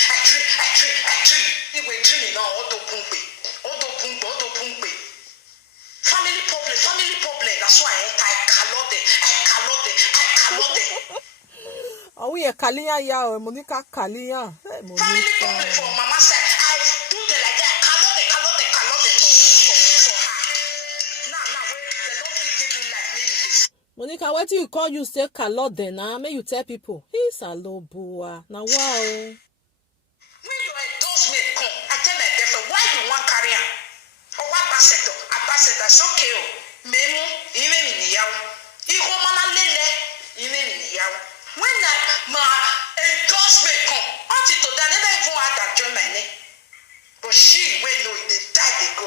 You were dreaming now, auto pumpe. Family problem. That's why I cannot them. Oh, we are Kalia ya or Monica Kalia. Family problem for mama side. I do the like that. Cannot them for her. Now, they don't feel giving like me this. Monica, what do you call you say kalot then? May you tell people he's a low boa. Now wow. When your endorsement come, I tell my girlfriend, why you want carry on? Oh, what ambassador? It's okay. Memu, even in the yao. Iho mana lele, even in the yao. When my endorsement come, until to that never even had that join my name. But she, when no, they die, they go.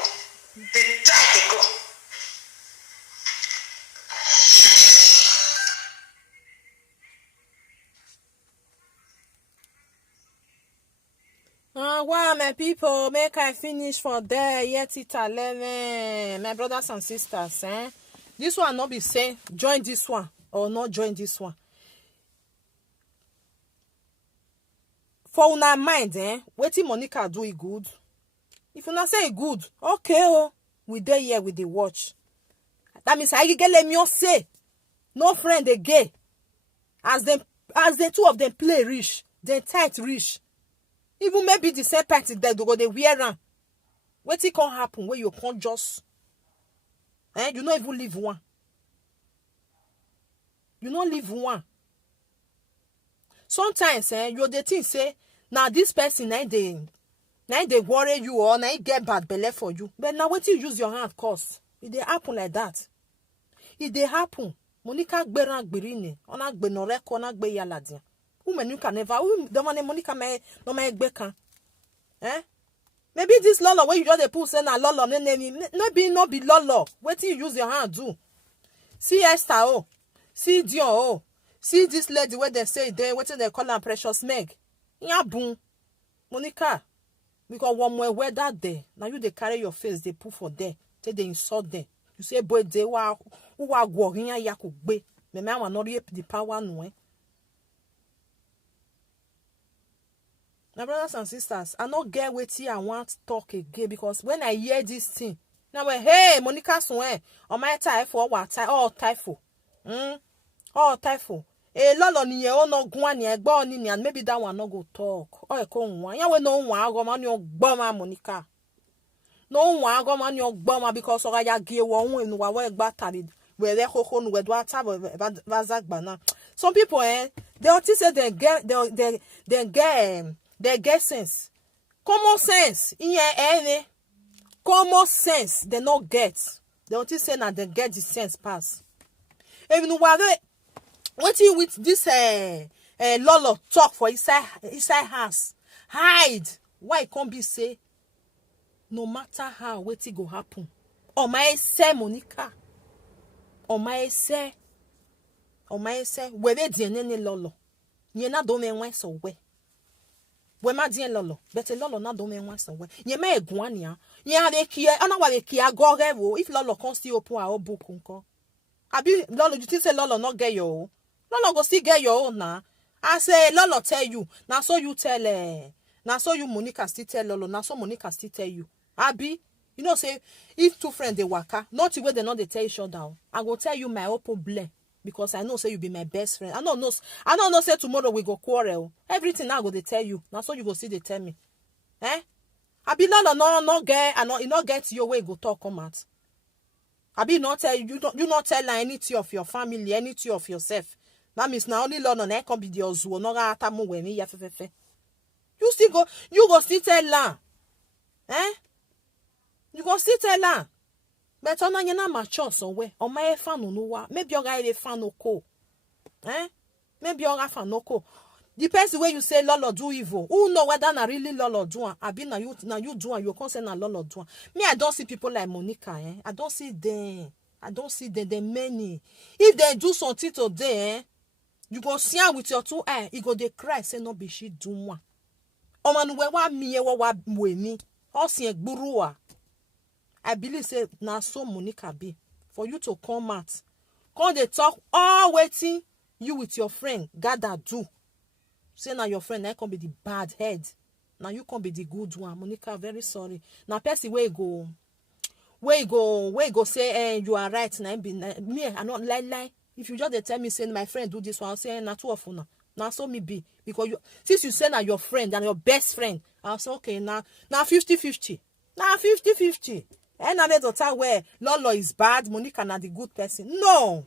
Wow, my people, make I finish for there. Yet it 11. My brothers and sisters, this one not be say join this one or not join this one. For una mind, wetin Monica do it good. If una say it good, okay, oh, we there here with the watch. That means I get let me say, no friend they gay. As the two of them play rich, they tight rich. Even maybe the same party that they go they wear around. What it can happen where you can't just you not even leave one. You not leave one. Sometimes you the thing say now this person they worry you or now get bad belly for you. But now when you use your hand cause it they happen like that. It they happen. Monica gberan gbirine ona gbenore ko na gbe yaladia. Women you can never the money Monica may no may gbeka. Maybe this lolo where you just dey put say na lolo no be lolo. Wetin you use your hand do? See Esther oh, see Dion oh, see this lady where they say they wetin they call am Precious Meg. Ya boom. Monica, because one more wear that day. Now you they carry your face, they put for there. Say they insult them. You say boy they wa who wa go here ya could be. Me man will not the power no. My brothers and sisters, I not get waiting. I want to talk again because when I hear this thing, now hey Monica swear on my tie for what tie all typho. All typho. Lolo ni ye no gwa ni egbo ni and maybe that one no go talk. Oh ko nwa. Ya we no nwa go man yo gboma Monica. No nwa go man yo gboma because oga ya gie wo hu wa we gba tari we re koko nu we do ata bazagba na. Some people they don't say they get sense. Common sense. Iye common sense they no get. They want to say that they get the sense pass. Even what you with this Lolo talk for inside house, hide. Why it can't be say no matter how what it go happen. Or my say Monica. Or my say where they DNA Lolo. Ye na do me wan so we. We ma dien Lolo. But Lolo na do me wan so we. Ye ma eguania. Ye ave kia ana wa kia gore wo. If Lolo can still open our book nko. Abi Lolo you think say Lolo not get your own? Lolo go still get your own na. I say Lolo tell you. Now so you tell now so you Monica still tell Lolo. Now so Monica still tell you. Abi, you know say if two friends they waka, not the way they know they tell each other. I go tell you my open blame. Because I know say you be my best friend. I don't know say tomorrow we go quarrel. Everything I go they tell you. Now so you go see they tell me. Eh? I be no get I know you not get your way go talk come out. I be not tell you not tell like anything of your family, anything of yourself. That means now only Lord on can be the ozu no ga ata mo we ni ya fefefe. You go still tell la. Eh? You go still tell la. But on na mature somewhere. On my fan no wa. Maybe your guy fan no ko. Eh? Maybe your guy fan no ko. Depends the way you say Lolo do evil. Who know whether na really Lolo do am? Abi na you do am. You can't say na Lolo do am. Me, I don't see people like Monica. I don't see them. They many. If they do something today, you go see her with your two eyes. You go they cry. Say no be she do one. O manu we wa miye wa mweni. O si egburuwa. I believe say na so Monica be for you to come out. Come they talk all waiting you with your friend gather do. Say now your friend I can be the bad head. Now you can be the good one. Monica, very sorry. Now person where you go say you are right. Now me I not lie. If you just they tell me say my friend do this one, I'll say na two of una. Now so me be because since you say now your friend and your best friend, I'll say okay now 50-50. Now 50-50. And I made the time where Lolo is bad, Monica na the good person. No.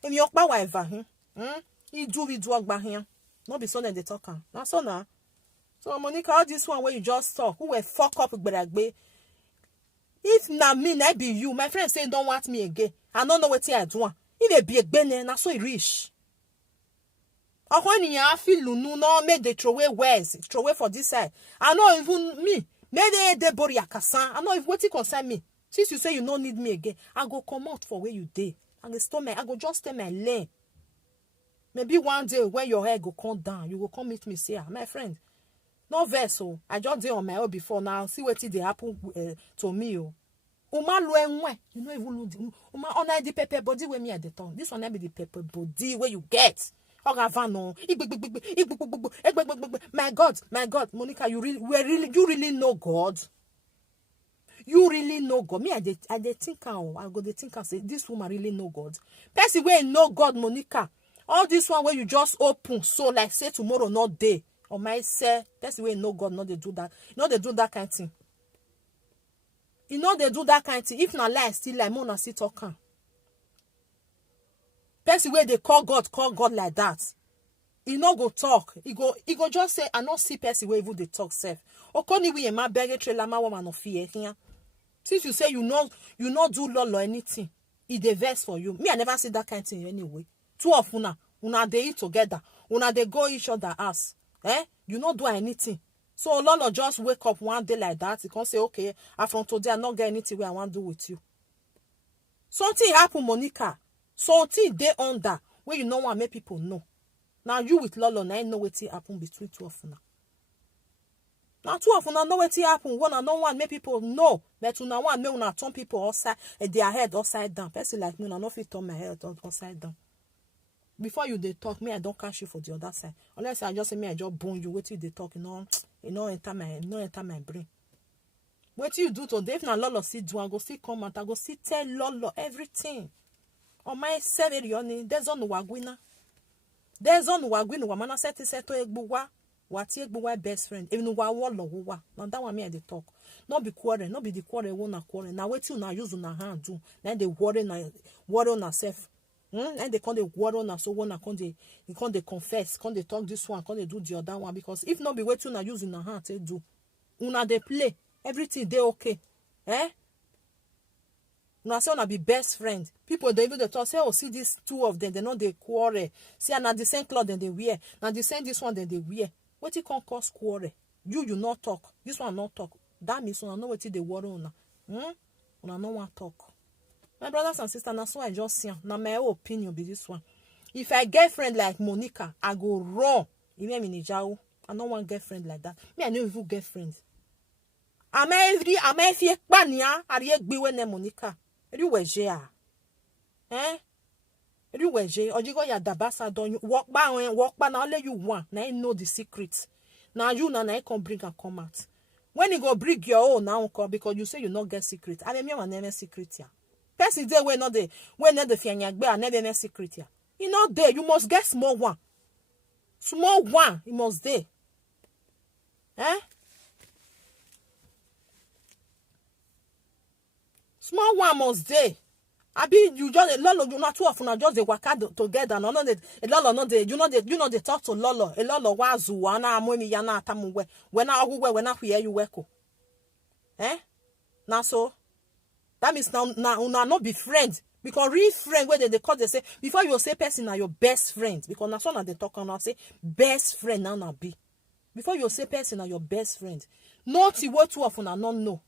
If you okpa waiver, he do agba here. Not be so that they talk. Now so now. So Monica, all this one where you just talk, who will fuck up with Beragbe. If na me, I be you. My friend say don't want me again. I don't know what I do. If they be a bene, na so rich. Or when you feel no make they throw away words, throw away for this side. I know even me. Maybe they bury a casa. I know if what it concern me. Since you say you don't need me again, I go come out for where you dey. I go just stay my lane. Maybe one day when your hair go come down, you will come meet me say, my friend, no vessel. I just did on my own before now. See what it happen to me. Uma loenwe, you know even Uma on the pepper body with me at the tongue. This one be the pepper body where you get. My God, Monica, you really know God. You really know God. Me, I think I go to think and say this woman really know God. Person where know God, Monica. All this one where you just open so like say tomorrow not day. Or might say person where know God, not they do that. You know they do that kind of thing. You know they do that kind of thing. If not lie, still like Mona still talking. Person where they call God like that. He no go talk. He go just say, I not see person where even they talk self. Okoni we ma beg trailer ma woman of fear here. Since you say you not do Lolo anything, it dey vex for you. Me, I never see that kind of thing anyway. Two of una they eat together. Una they go each other ass. You not do anything. So Lolo just wake up one day like that. He can say, okay, from today I not get anything where I want to do with you. Something happen, Monica. Something they under where you know want make people know. Now you with Lolo, now I know what happen between two of una. Now two of una know what happen. One and no one make people know. But una one make una turn people outside their head upside down. Person like me, I no fit turn my head upside down. Before you they talk, me I don't catch you for the other side. Unless I just say me I just bone you. Wait till they talk, enter my brain. What you do today? If na Lolo see do, I go see come out. I go see tell Lolo everything. On my seven yoni, there's on wagwina. There's on wagwina. Wamana seti seto egbuwa. Wati egbuwa best friend. Even wa wolo wa. Now that one me they talk. Not be quarrel. Not be the quarrel. Wona quarrel. Now wait till na use una hand do. Then they worry on herself. And they can't they worry on so one can't they confess. Can't they talk this one? Can't they do the other one? Because if not be wait till na use una hand they do. Una they play. Everything they okay. Una say una be best friend. People dey even dey talk say, oh, see these two of them, they know they quarrel. See, na the same cloth they wear. Now the same this one they wear. Wetin come cause quarrel? You not talk. This one not talk. That means una know wetin dey worry una. Una no wan talk. My brothers and sisters, na so I just see. Na my own opinion be this one. If I get friend like Monica, I go run. Even me nijao. I don't want get friend like that. Me, I don't even get friends. Am I fie pania? Ariye gbiwe ne Monica. Eri weje a. Eri weje. Ojigo ya dabasa don you walk ba na only you want. Now you know the secret. Now you na can bring and come out. When you go bring your own now come because you say you not get secret. I mean me name secret ya. Person dey we not dey. When not the fianyagbe I never make secret ya. You not there. You must get small one. Small one. You must there. Small one must dey. Abi you just lolo you not two of una just dey waka together. No dey lolo no dey. You know they talk to lolo. A lolo wa zuwa na amwemi ya na atamuwe. When na ogwe when na hear you weko. Na so that means now una not be friends. Because real friend where they call they say before you say person are your best friend. Because na so na they talk and say best friend now be. Before you say person are your best friend. Not what two of una not know.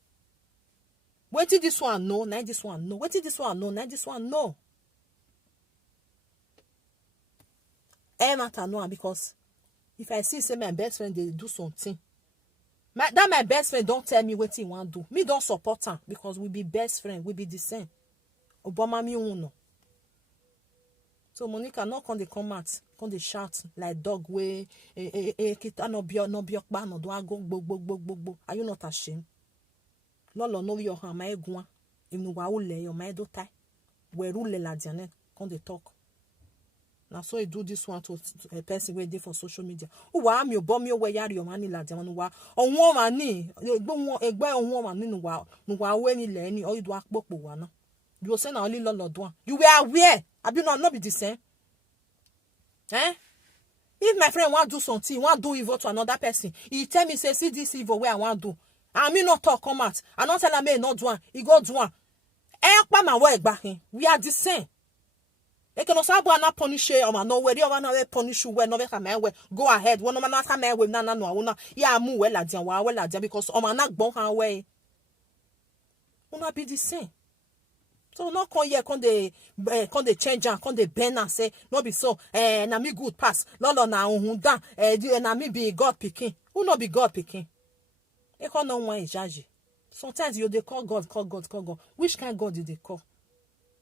Wait till this one know, now this one know. Wait till this one know, now this one know. Matter know because if I see say my best friend they do something. My best friend don't tell me what he want to do. Me don't support him because we be best friend, we be the same. Obama mi uno. So Monica not come they come out, come they shout like dog way. Kita no biok ba no do go bo. Are you not ashamed? Lolo no your hand my egwa. Inu wa ule your my do tie. We rule la diane. Come they talk. Now so you do this one to a person where they for social media. Uwa am your bomb your way yari your money la diane wa. On woman ni. Egba on woman ni no wa we ni le ni or you do akpopo wa na. You say na only lolo do. You were aware. Abi not be the same. If my friend want do something, want do evil to another person, he tell me say see this evil where I want do. And me not talk come out. I not tell him me not do one. He go do one. My way back in. We are the same. They can also not punish you or no where you want to punish you where no come away. Go ahead. One man not come away. No. Yeah, move well at them because not born away. Will not be the same. So not come here, come they change and come they bend and say no be so. Na me good pass. Lolo na unhunda. Na me be God picking. Who not be God picking? They call no one judge. Sometimes you they call God. Which kind of God did they call?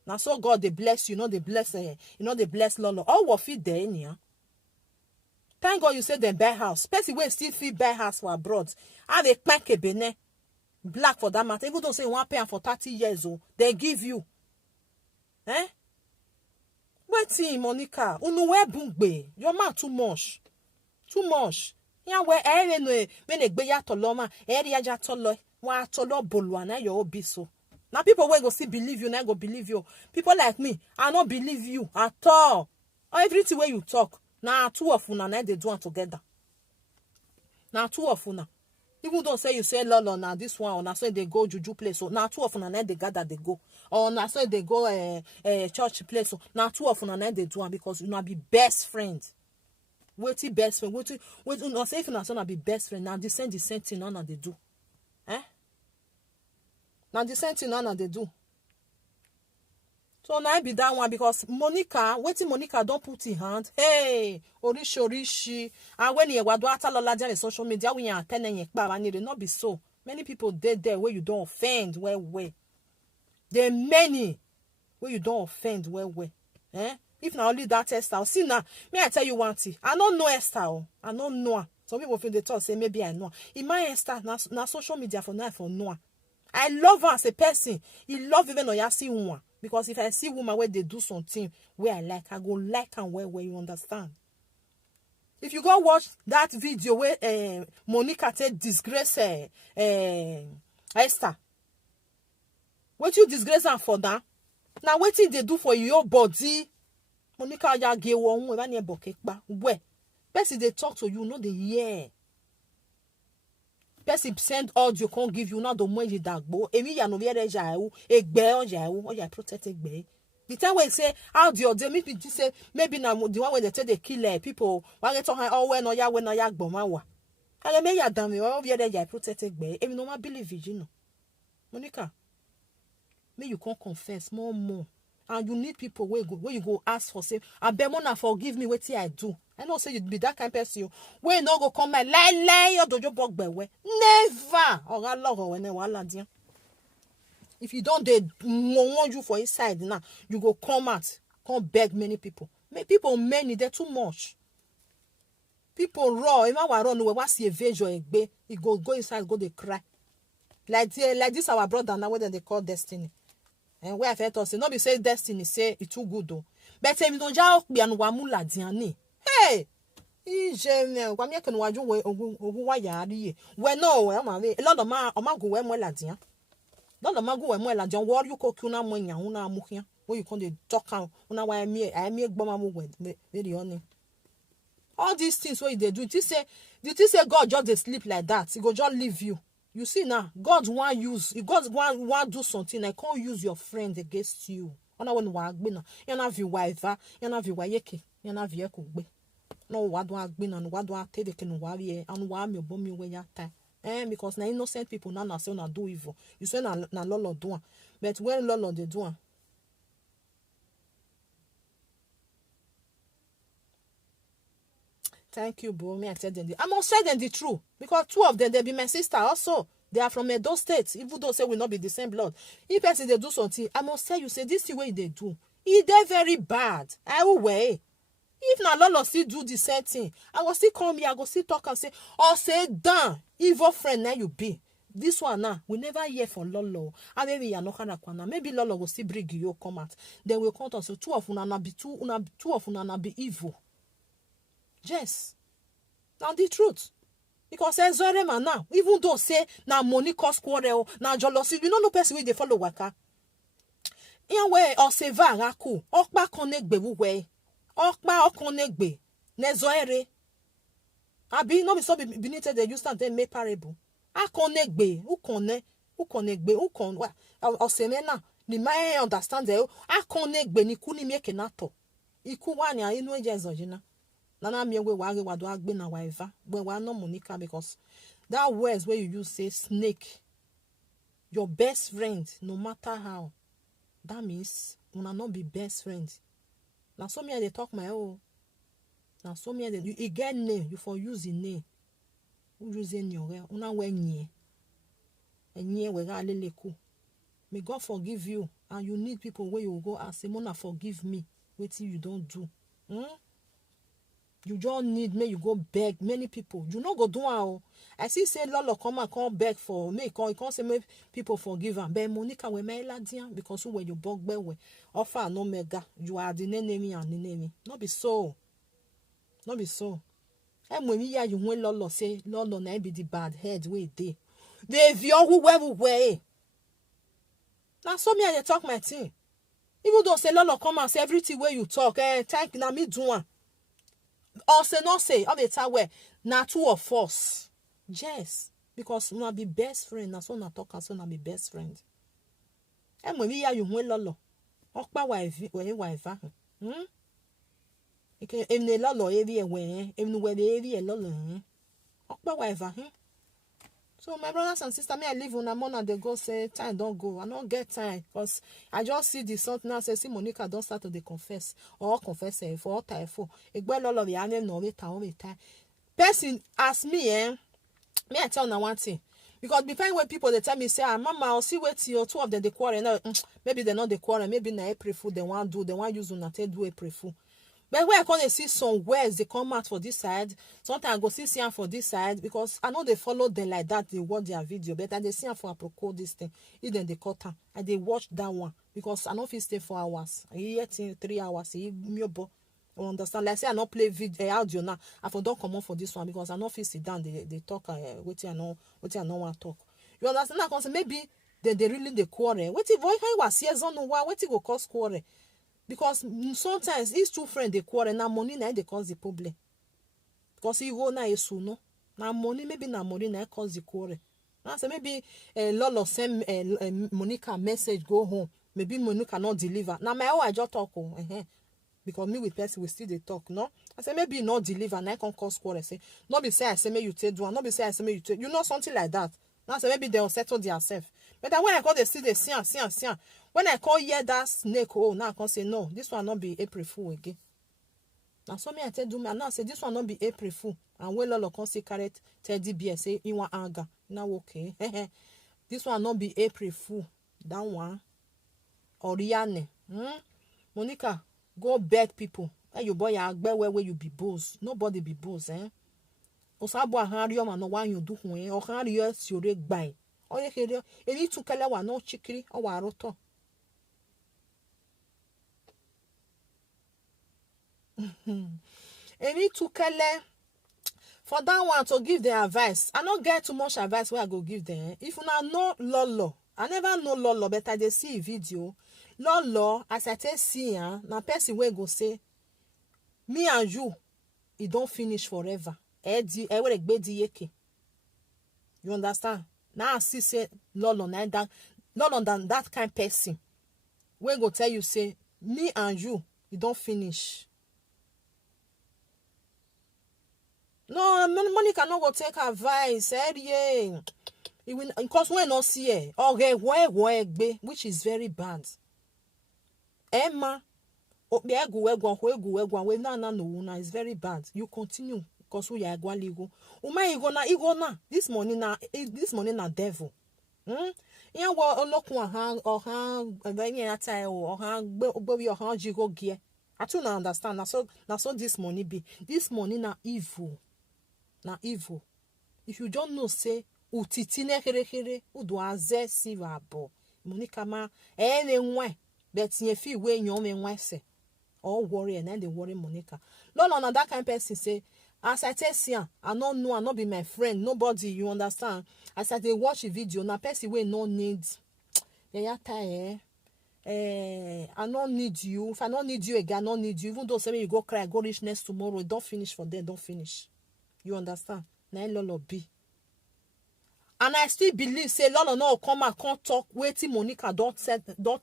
Now so God they bless you, they bless they bless Lolo. All what fit there in here. Thank God you say they buy house. Person will still fit buy house for abroad. Have a panke bene. Black for that matter. Even though say one pay for 30 years old, they give you. Wait, Monica. Unuwe bungbe. Your man too much. Too much. Ya we when they be ya toloma, area ja tolo, wa tolo boluana your obiso. Now people will go see believe you, now go believe you. People like me, I don't believe you at all. Everything where you talk, now two of una now they do it together. Now two of una. Even don't say you say lolo now this one, or now say they go juju place. So now two of una now they gather they go. Or now say they go church place. So now two of una now they do it because you know be best friends. Wait best friend. Wait no say if una son be best friend. Now the same thing now they do. Now the same thing now they do. So now be that one because Monica, waiting Monica don't put in hand. Hey, orishi. And when you wadu atalola on social media, when you are telling you not be so. Many people dead there where you don't offend well. There are many where you don't offend well. If not only that Esther, see now, may I tell you one thing? I don't know Esther. I don't know her. Some people feel they talk say maybe I know her. In my Esther, na social media for now for know her. I love her as a person. He love even though you see woman. Because if I see woman where they do something where I go like and where you understand. If you go watch that video where Monica take disgrace Esther. What you disgrace her for that? Now what did they do for your body? Monica ya ge one we near bokekba. Where? Best they talk to you, no they hear. person send audio can't give you now the money that go emi ya no viere jao egbe o ya protect egbe. The time when say audio they maybe say maybe now the one when they say they kill people when they talk oh when no ya gboma wa ale me ya dan me o viere ja protect egbe emi no ma believe you know Monica may you can't confess more and you need people where you go ask for say abemona forgive me wetin I do. I know say you be that kind of person wey no go come my lie your dojo bogbewe never oga loro when wahala dia. If you don't they want you for inside now you go come out come beg many people many they too much people raw even wa run we see evade your egbe he go inside go dey cry like this our brother now wey they call Destiny. And where I felt us say no be say Destiny say it too good though but emi no ja okpi anu wa mu ladiani hey ije me kwa mi ken waju we ogun wa yari ye we no we ma we lọ́dọ̀ ma o ma go we mo ladian lọ́dọ̀ ma go we mo ladian wo you ko kuna mo nya una amukian when you come dey talk am una wa mi egbo ma mo we very honey all these things wey they do you say God just dey sleep like that he go just leave you. You see now, God want do something. I can't use your friend against you. Ona when wa agbina, you na vi wife, you na vi wayeke, you na vi ekugbe. No wa do agbina, no wa do atede ke no wa vie, and wa me obo mi we ya time. Because na innocent people na say na do evil. You say na lolo do am. But when lolo they do am. Thank you, bro. Me I tell them I must tell them the truth because two of them they be my sister also. They are from Edo State. Even though say we not be the same blood. If person they do something, I must tell you say this is the way they do. It they very bad. I will wait. If na Lolo still do the same thing, I will still come here. I go still talk and say, oh say damn, evil friend now you be. This one now we never hear from Lolo. And maybe you are not gonna kwana. Maybe Lolo will still bring you come out. Then we count on so two of una be evil. Yes. Now the truth. Because Ezore man now, even though say na money cause quarrel, na jealousy, you know person wey dey follow waka. In way or say va raku, okpa konegbe wuwe. Okpa okonegbe. Nezoere. Abi no be so benite they use stand they make parable. Akonegbe, ukonegbe, wa. Or say na, the man understand they akonegbe ni kuni mieke nato. Iku wani a inu eje ezojina. Nana me we wage wado agbe na waiva we wa no Monica because that words where you use say snake your best friend no matter how that means una not be best friends. Now so me they talk my own. Now so me you get name you for use the name who use in your una we nye enye we ga leleku. May God forgive you and you need people where you go and say Mona forgive me wetin you don't do. You just need me you go beg many people. You no go do am. I see say Lolo come beg for me. He can't say make people forgive am. But Monica we me ladian because when you bug be we offer no mega. You are the enemy and the enemy. Not be so. Not be so. And when you hear you when Lolo say Lolo na be the bad head way dey. They view who way. Now so me I talk my thing. Even though say Lolo come and say everything where you talk, thank na me do am. Or say not say all the time where na two of us. Yes. Because una be best friend. Na so na talk and so na be best friend. And when we hear you when Lolo. Okpa waiva. Emne Lolo evi we. Emne we evi Lolo. Okpa waiva. So my brothers and sisters, me I live on a month and they go say time don't go. I don't get time because I just see the something now say see Monica don't start to dey confess or confess for all time for. Egbe lolo the ane no we time. Person ask me me I tell na one thing because before when people they tell me say mama I'll see wait till two of them they quarrel now maybe they not the quarrel maybe na April fool they want use una take do April fool. But when I come see some words they come out for this side, sometimes I go see them for this side because I know they follow them like that, they watch their video, but I they see them for apropos this thing. Then they cut them. And they watch that one because I know if stay 4 hours. I hear 3 hours. You understand? Like say I not play video audio now. I for don't come on for this one because I know if sit down they talk what I know want to talk. You understand? Now because maybe they really the quarrel. What if was years on what it go cause quarrel? Because sometimes these two friends they quarrel now money now they cause the problem. Because you go now is no na money na cause the quarrel. Now say maybe Lolo send Monica message go home. Maybe Monica not deliver. Now my own I just talk because me with person we still they talk, no? I say maybe not deliver, and I can cause quarrel. Say not be say I say me you take do, not be say I say me you take. You know something like that. Now say maybe they will settle themselves. But then when I call they see they see. When I call hear that snake, oh now I can say no, this one not be April Fool again. Now so me I tell do me now say this one not be April Fool. And when Lolo can say carrot teddy bear say you want anger. Now okay. This one not be April Fool. That one. Oriane. Monica, go beg people. Hey, you boy, where you be boss. Nobody be boss, Osabo ahanrio ma no wan you do hun o hanrio siore gban. Oye kere, eni tukele wa no chikiri o wa roto. Eni tukele for that one to give the advice. I don't get too much advice where I go give them. If una know Lolo, I never know Lolo, but I dey see a video. Lolo, as I tell see, na person wey go say, me and you, it don't finish forever. You understand? Now I see say Lolo, that kind of person. We go tell you say, me and you, it don't finish. No, Monica no go take advice. Because we not see it. Okay, which is very bad. Emma, we is very bad. You continue because we are going legal. Igona. This morning na devil. Yeah, well, look one or jigo gear. I don't understand. Now so this money be. This money na evil. Na evil. If you don't know, say utitine here uduaze sivabo. Monica ma anyway. But if you way you me say all worry and then they worry Monica. No, that kind of person say, as I tell you, I don't know, I not be my friend, nobody, you understand? As I they watch a video, na person way no need. I don't need you. If I don't need you again, I don't need you. Even though say you go cry, go richness tomorrow, it don't finish for them, don't finish. You understand? Na Lolo be. And I still believe say Lolo no come and can't talk. Waiting Monica don't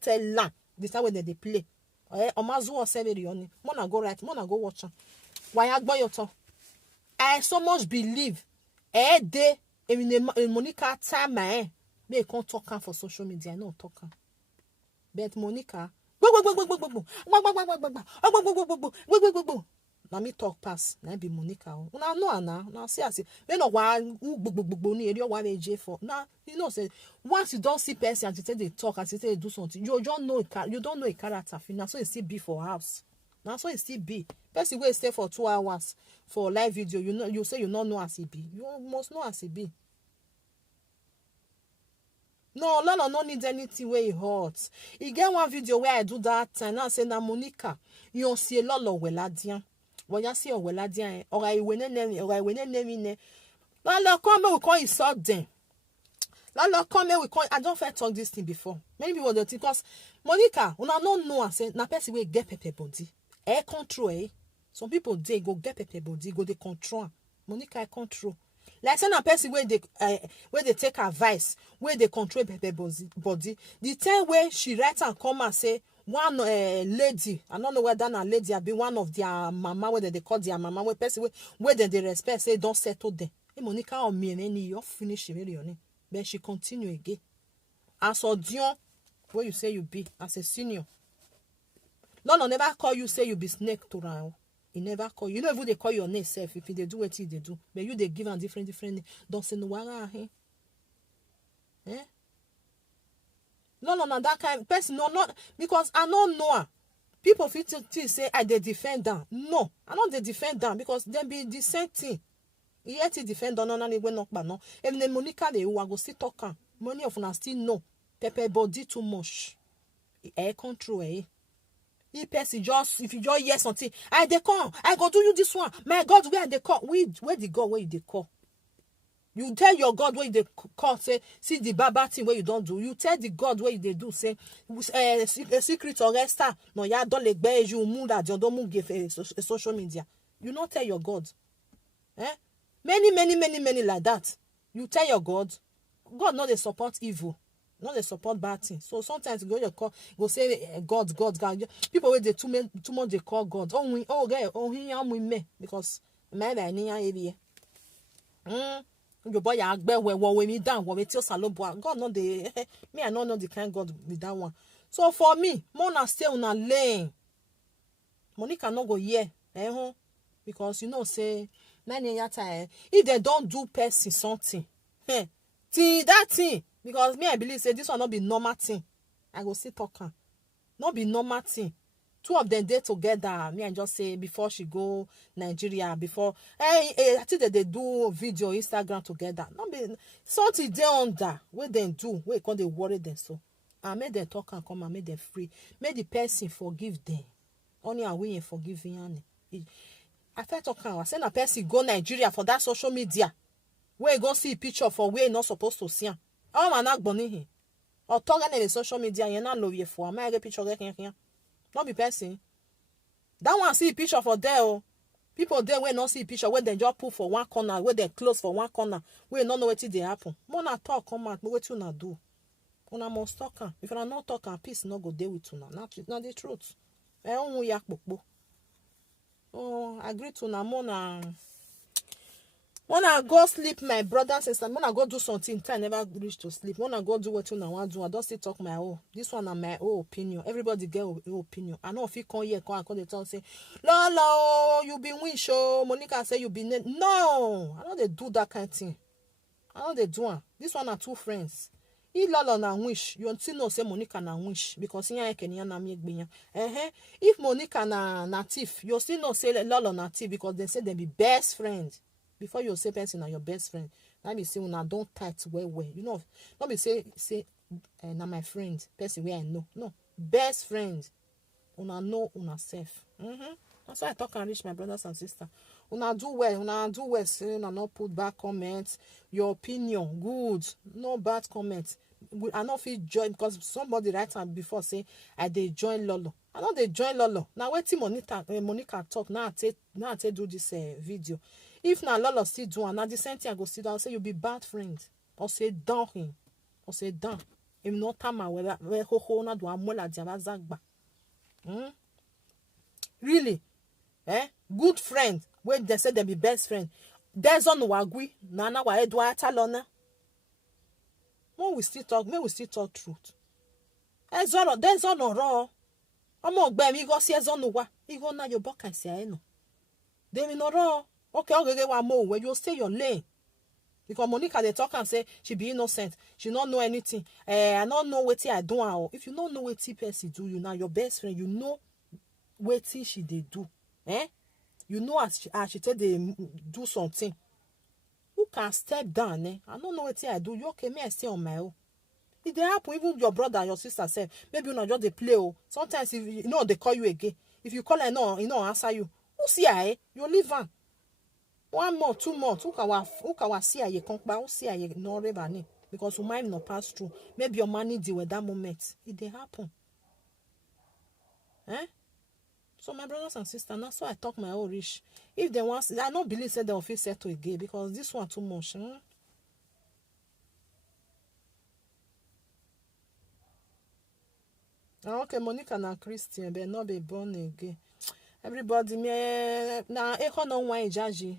tell la. This time when they play. Omazu or Severioni. Mona go right, Mona go watch. Why your talk? I so much believe Monica time they can't talk for social media. No talk. But Monica na me talk pass. Na be Monica. Una know na. Na see as me no wan ni eri o wan eje for. Now you know say once you don't see person and you say they talk and you say they do something, you don't know a character. Now so it still be for house. Now so it still be. Person wey stay for 2 hours for live video, you say you not know as it be. You must know as it be. No, Lolo no need anything where he hurts. He get one video where I do that and now say na Monica, you see Lolo weladian. When you see weladian, or I win name. Lolo come we call insult them. Lolo come we call. I don't fair talk this thing before. Many people don't because Monica, una no know I say na person wey get pepper body. Control. Some people they go get pepper body, go they control. Monica control. Like say na person where they take advice, where they control pepper body. The time where she write and come and say one lady, I don't know whether na lady I be one of their mama where they call their mama where person where they respect say don't settle them. Hey, Monica or me and any you finish very. But she continue again. As Odion, where you say you be as a senior. No never call you say you be snake to round. He never call you. You know even they call your name self if they do what they do. But you they give them different name. Don't say no wala No, that kind of person. No, not because I don't know her. People feel to say I they defend them. No, I don't they defend them because they be the same thing. Yet he defend them no when not but no. Even the Monica they who go still talk. Money of us still no. Pepper body too much. Air control If you just hear something, I dey call, I go do you this one. My God, where they call? Where the God where you dey call? You tell your God where you dey call, say, see the baba thing where you don't do. You tell the God where you dey do, say, a secret or resta. No, ya don't like bear you move that you don't move give social media. You not tell your God. Many like that. You tell your God no dey support evil, no dey support bad things. So sometimes you go your call, go say God. People wey dey too much dey call God. Because my area. Your boy agbe we me down, we tell Salobo. God no dey me, I don't know the kind God with that one. So for me, Mona stay on a lane. Monica no go here. Because you know say if they don't do person something, till that thing, because me I believe say this one not be normal thing. I go see talking, not be normal thing. Two of them dey together. Me I just say before she go Nigeria, before I think that they do video Instagram together. Not be something they under where they do where they worry them. So I made them talk and come and make them free. Make the person forgive them. Only a way forgiving. I felt talking. I send a person go Nigeria for that social media. Where you go see a picture for where you not supposed to see him. Oh man, not bunny him. Or talk on the social media, you not love you for. I might get picture here. Not be person. That one see a picture for there. Oh. People there will not see a picture where they just put for one corner, where they close for one corner, where you not know what they happen. Mona talk, come out, what you not do. Una must talk. If you are not talking, peace not go there with you now. Not the truth. Oh, I agree to na Mona. Mona go sleep, my brother and sister. Mona go do something. I never reach to sleep. Mona go do what you want to do. I don't still talk my own. This one is my own opinion. Everybody get your opinion. I know if you come here, come the talk say, Lolo, you be wish. Oh, Monica say you be no. I know they do that kind of thing. I know they do. This one are two friends. If Lolo na wish, you still know say Monica na wish because here can na me gbinya. If Monica na thief, you still know say Lolo na thief because they say they be best friends. Before you say person na your best friend, that be say una don't tight well. You know, not be say na my friend, person where I know. No, best friend. Una know una self. That's why I talk and reach my brothers and sisters. Una do well. Say una not put bad comments. Your opinion good, no bad comments. I not feel join because somebody write am before say I dey join Lolo. I know they join Lolo. Now wetin Monica talk now I take do this video. If na Lolo still do and na the same thing I go sit down say you be bad friend or say down him or say down. Him not time we ho na do amola diaba zagba. Really? Good friend where they say they be best friend. There's on wagui nana wa edwa talona. When we still talk truth. There's on raw. Omo gbe mi go see ezonu wa. Igo na your book and say no. They me no raw. Okay, one more where you stay your lane. Because Monica they talk and say she be innocent. She don't know anything. I don't know what I do. If you don't know what person do, you now your best friend, you know what she they do. You know as she tell they do something. Who can step down? I don't know what I do. You okay? Me I stay on my own. If they happen, even your brother and your sister say maybe you not just they play. Sometimes if you know they call you again. If you call her no, you know answer you. Who see her? You leave her. 1 month, 2 months, who can see you come back, who see you no revenue because you might not pass through. Maybe your money deal with that moment. It dey happen. So my brothers and sisters, that's why I talk my own rich. If they want, I don't believe say they will feel settled again because this one too much. Okay, Monica na Christian, but not be born again. Everybody, me na echo no one judge.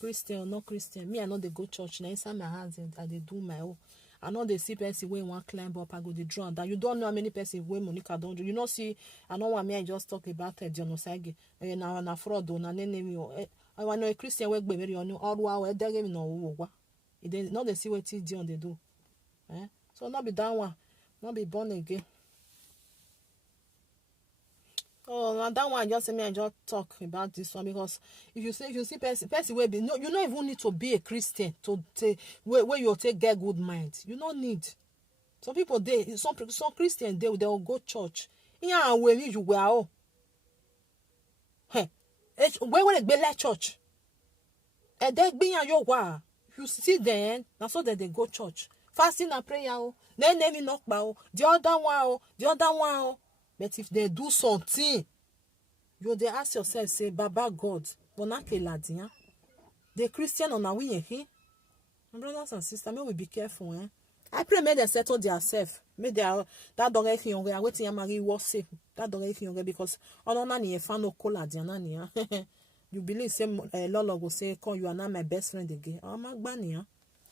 Christian or not Christian, me I know they go church. Now inside my hands I they do my own. I know they see person when one climb up, I go the draw that you don't know how many person when Monica don't do. You know see, I know what me I just talk about genocide. Na fraud or na name you. I want know a Christian work be very on you all wow they give me no wo. They not they see what it is they do. So not be that one, not be born again. Oh, and that one just say me I just talk about this one because if you see person will be no, you don't even need to be a Christian to take where you take get good mind. You don't need. Some people they some Christian they will go church. Yeah, when you well. Where will it be like church? And they be in your wa. You see then, that's so that they go church. Fasting and prayer. Then they knock bow. The other one. But if they do something, you they ask yourself, say, Baba God, bonake ladian. The Christian on we here. My brothers and sisters, may we be careful, eh? I pray may they settle themselves. May they that don't get younger. I wait till Marie was safe. That don't get younger because on nani fan no cola diana. You believe say Lolo go say, "Come, you are not my best friend again." I'm not bania.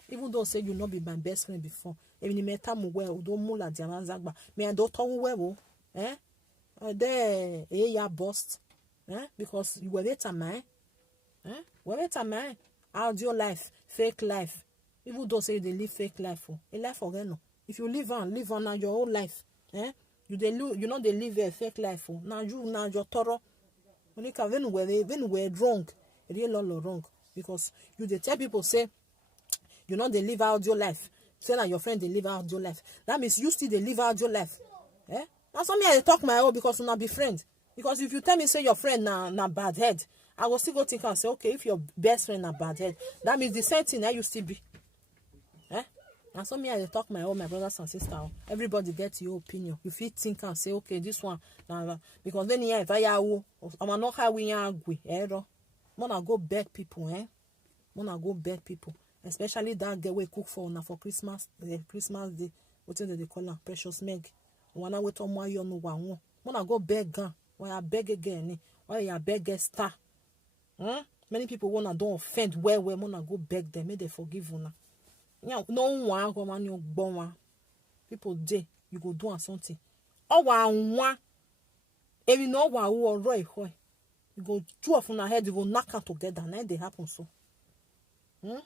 Even though say you not be my best friend before. Even if me tamu we do mula diana zagba. Me I don't talk we eh? There ya bust. Eh? Because you were better man. Eh? Were better man. Audio life, fake life. Even though say they live fake life, a life for no. If you live on now your whole life, eh? You know they live a fake life. Now your thorough. When we're wrong, really all wrong because you they tell people say you know they live out your life. Say that your friend they live out your life. That means you still they live out your life. Eh? Now some me I talk my own because you not be friend. Because if you tell me say your friend na bad head, I will still go think and say okay if your best friend na bad head, that means the same thing that you still be. Eh? And so me I talk my own, my brothers and sisters. Everybody get your opinion. You feel think and say okay this one because when you if I'm not how we agree error. Wanna go beg people, eh? Wanna go beg people, especially that girl we cook for now for Christmas Day. What do they call her? Precious Meg. Wanna wait on my you no one. Wanna go beg her. Why I beg again? Why you beg a star? Many people wanna don't offend where wanna go beg them. May they forgive you. Yeah, no one go man you born people day you go do something. Oh one if you know what who roy hoy you go two of una head you go knock out together and they happen so. That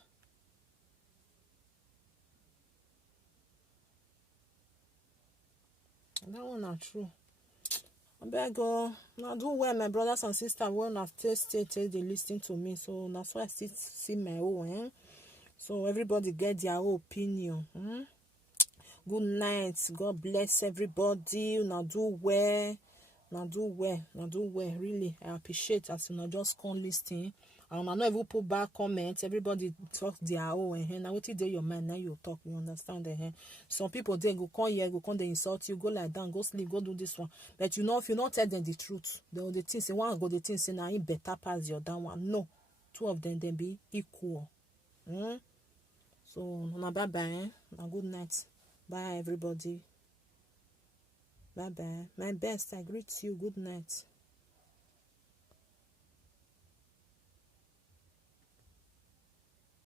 one not true. I beg now do well my brothers and sisters when I've tasted they listen to me so that's why I still see my own. So everybody get their own opinion. Good night. God bless everybody. Now do well. Really, I appreciate as you just come listening. I not even put back comments. Everybody talk their own. Now what do your mind? Now you talk. You understand? Some people they go come here, go come they insult you. Go lie down, go sleep, go do this one. But you know if you not tell them the truth, the things say one go the things say now he better pass your down one. No, two of them then be equal. So now bye bye. Now good night. Bye everybody. Bye bye. My best. I greet you. Good night.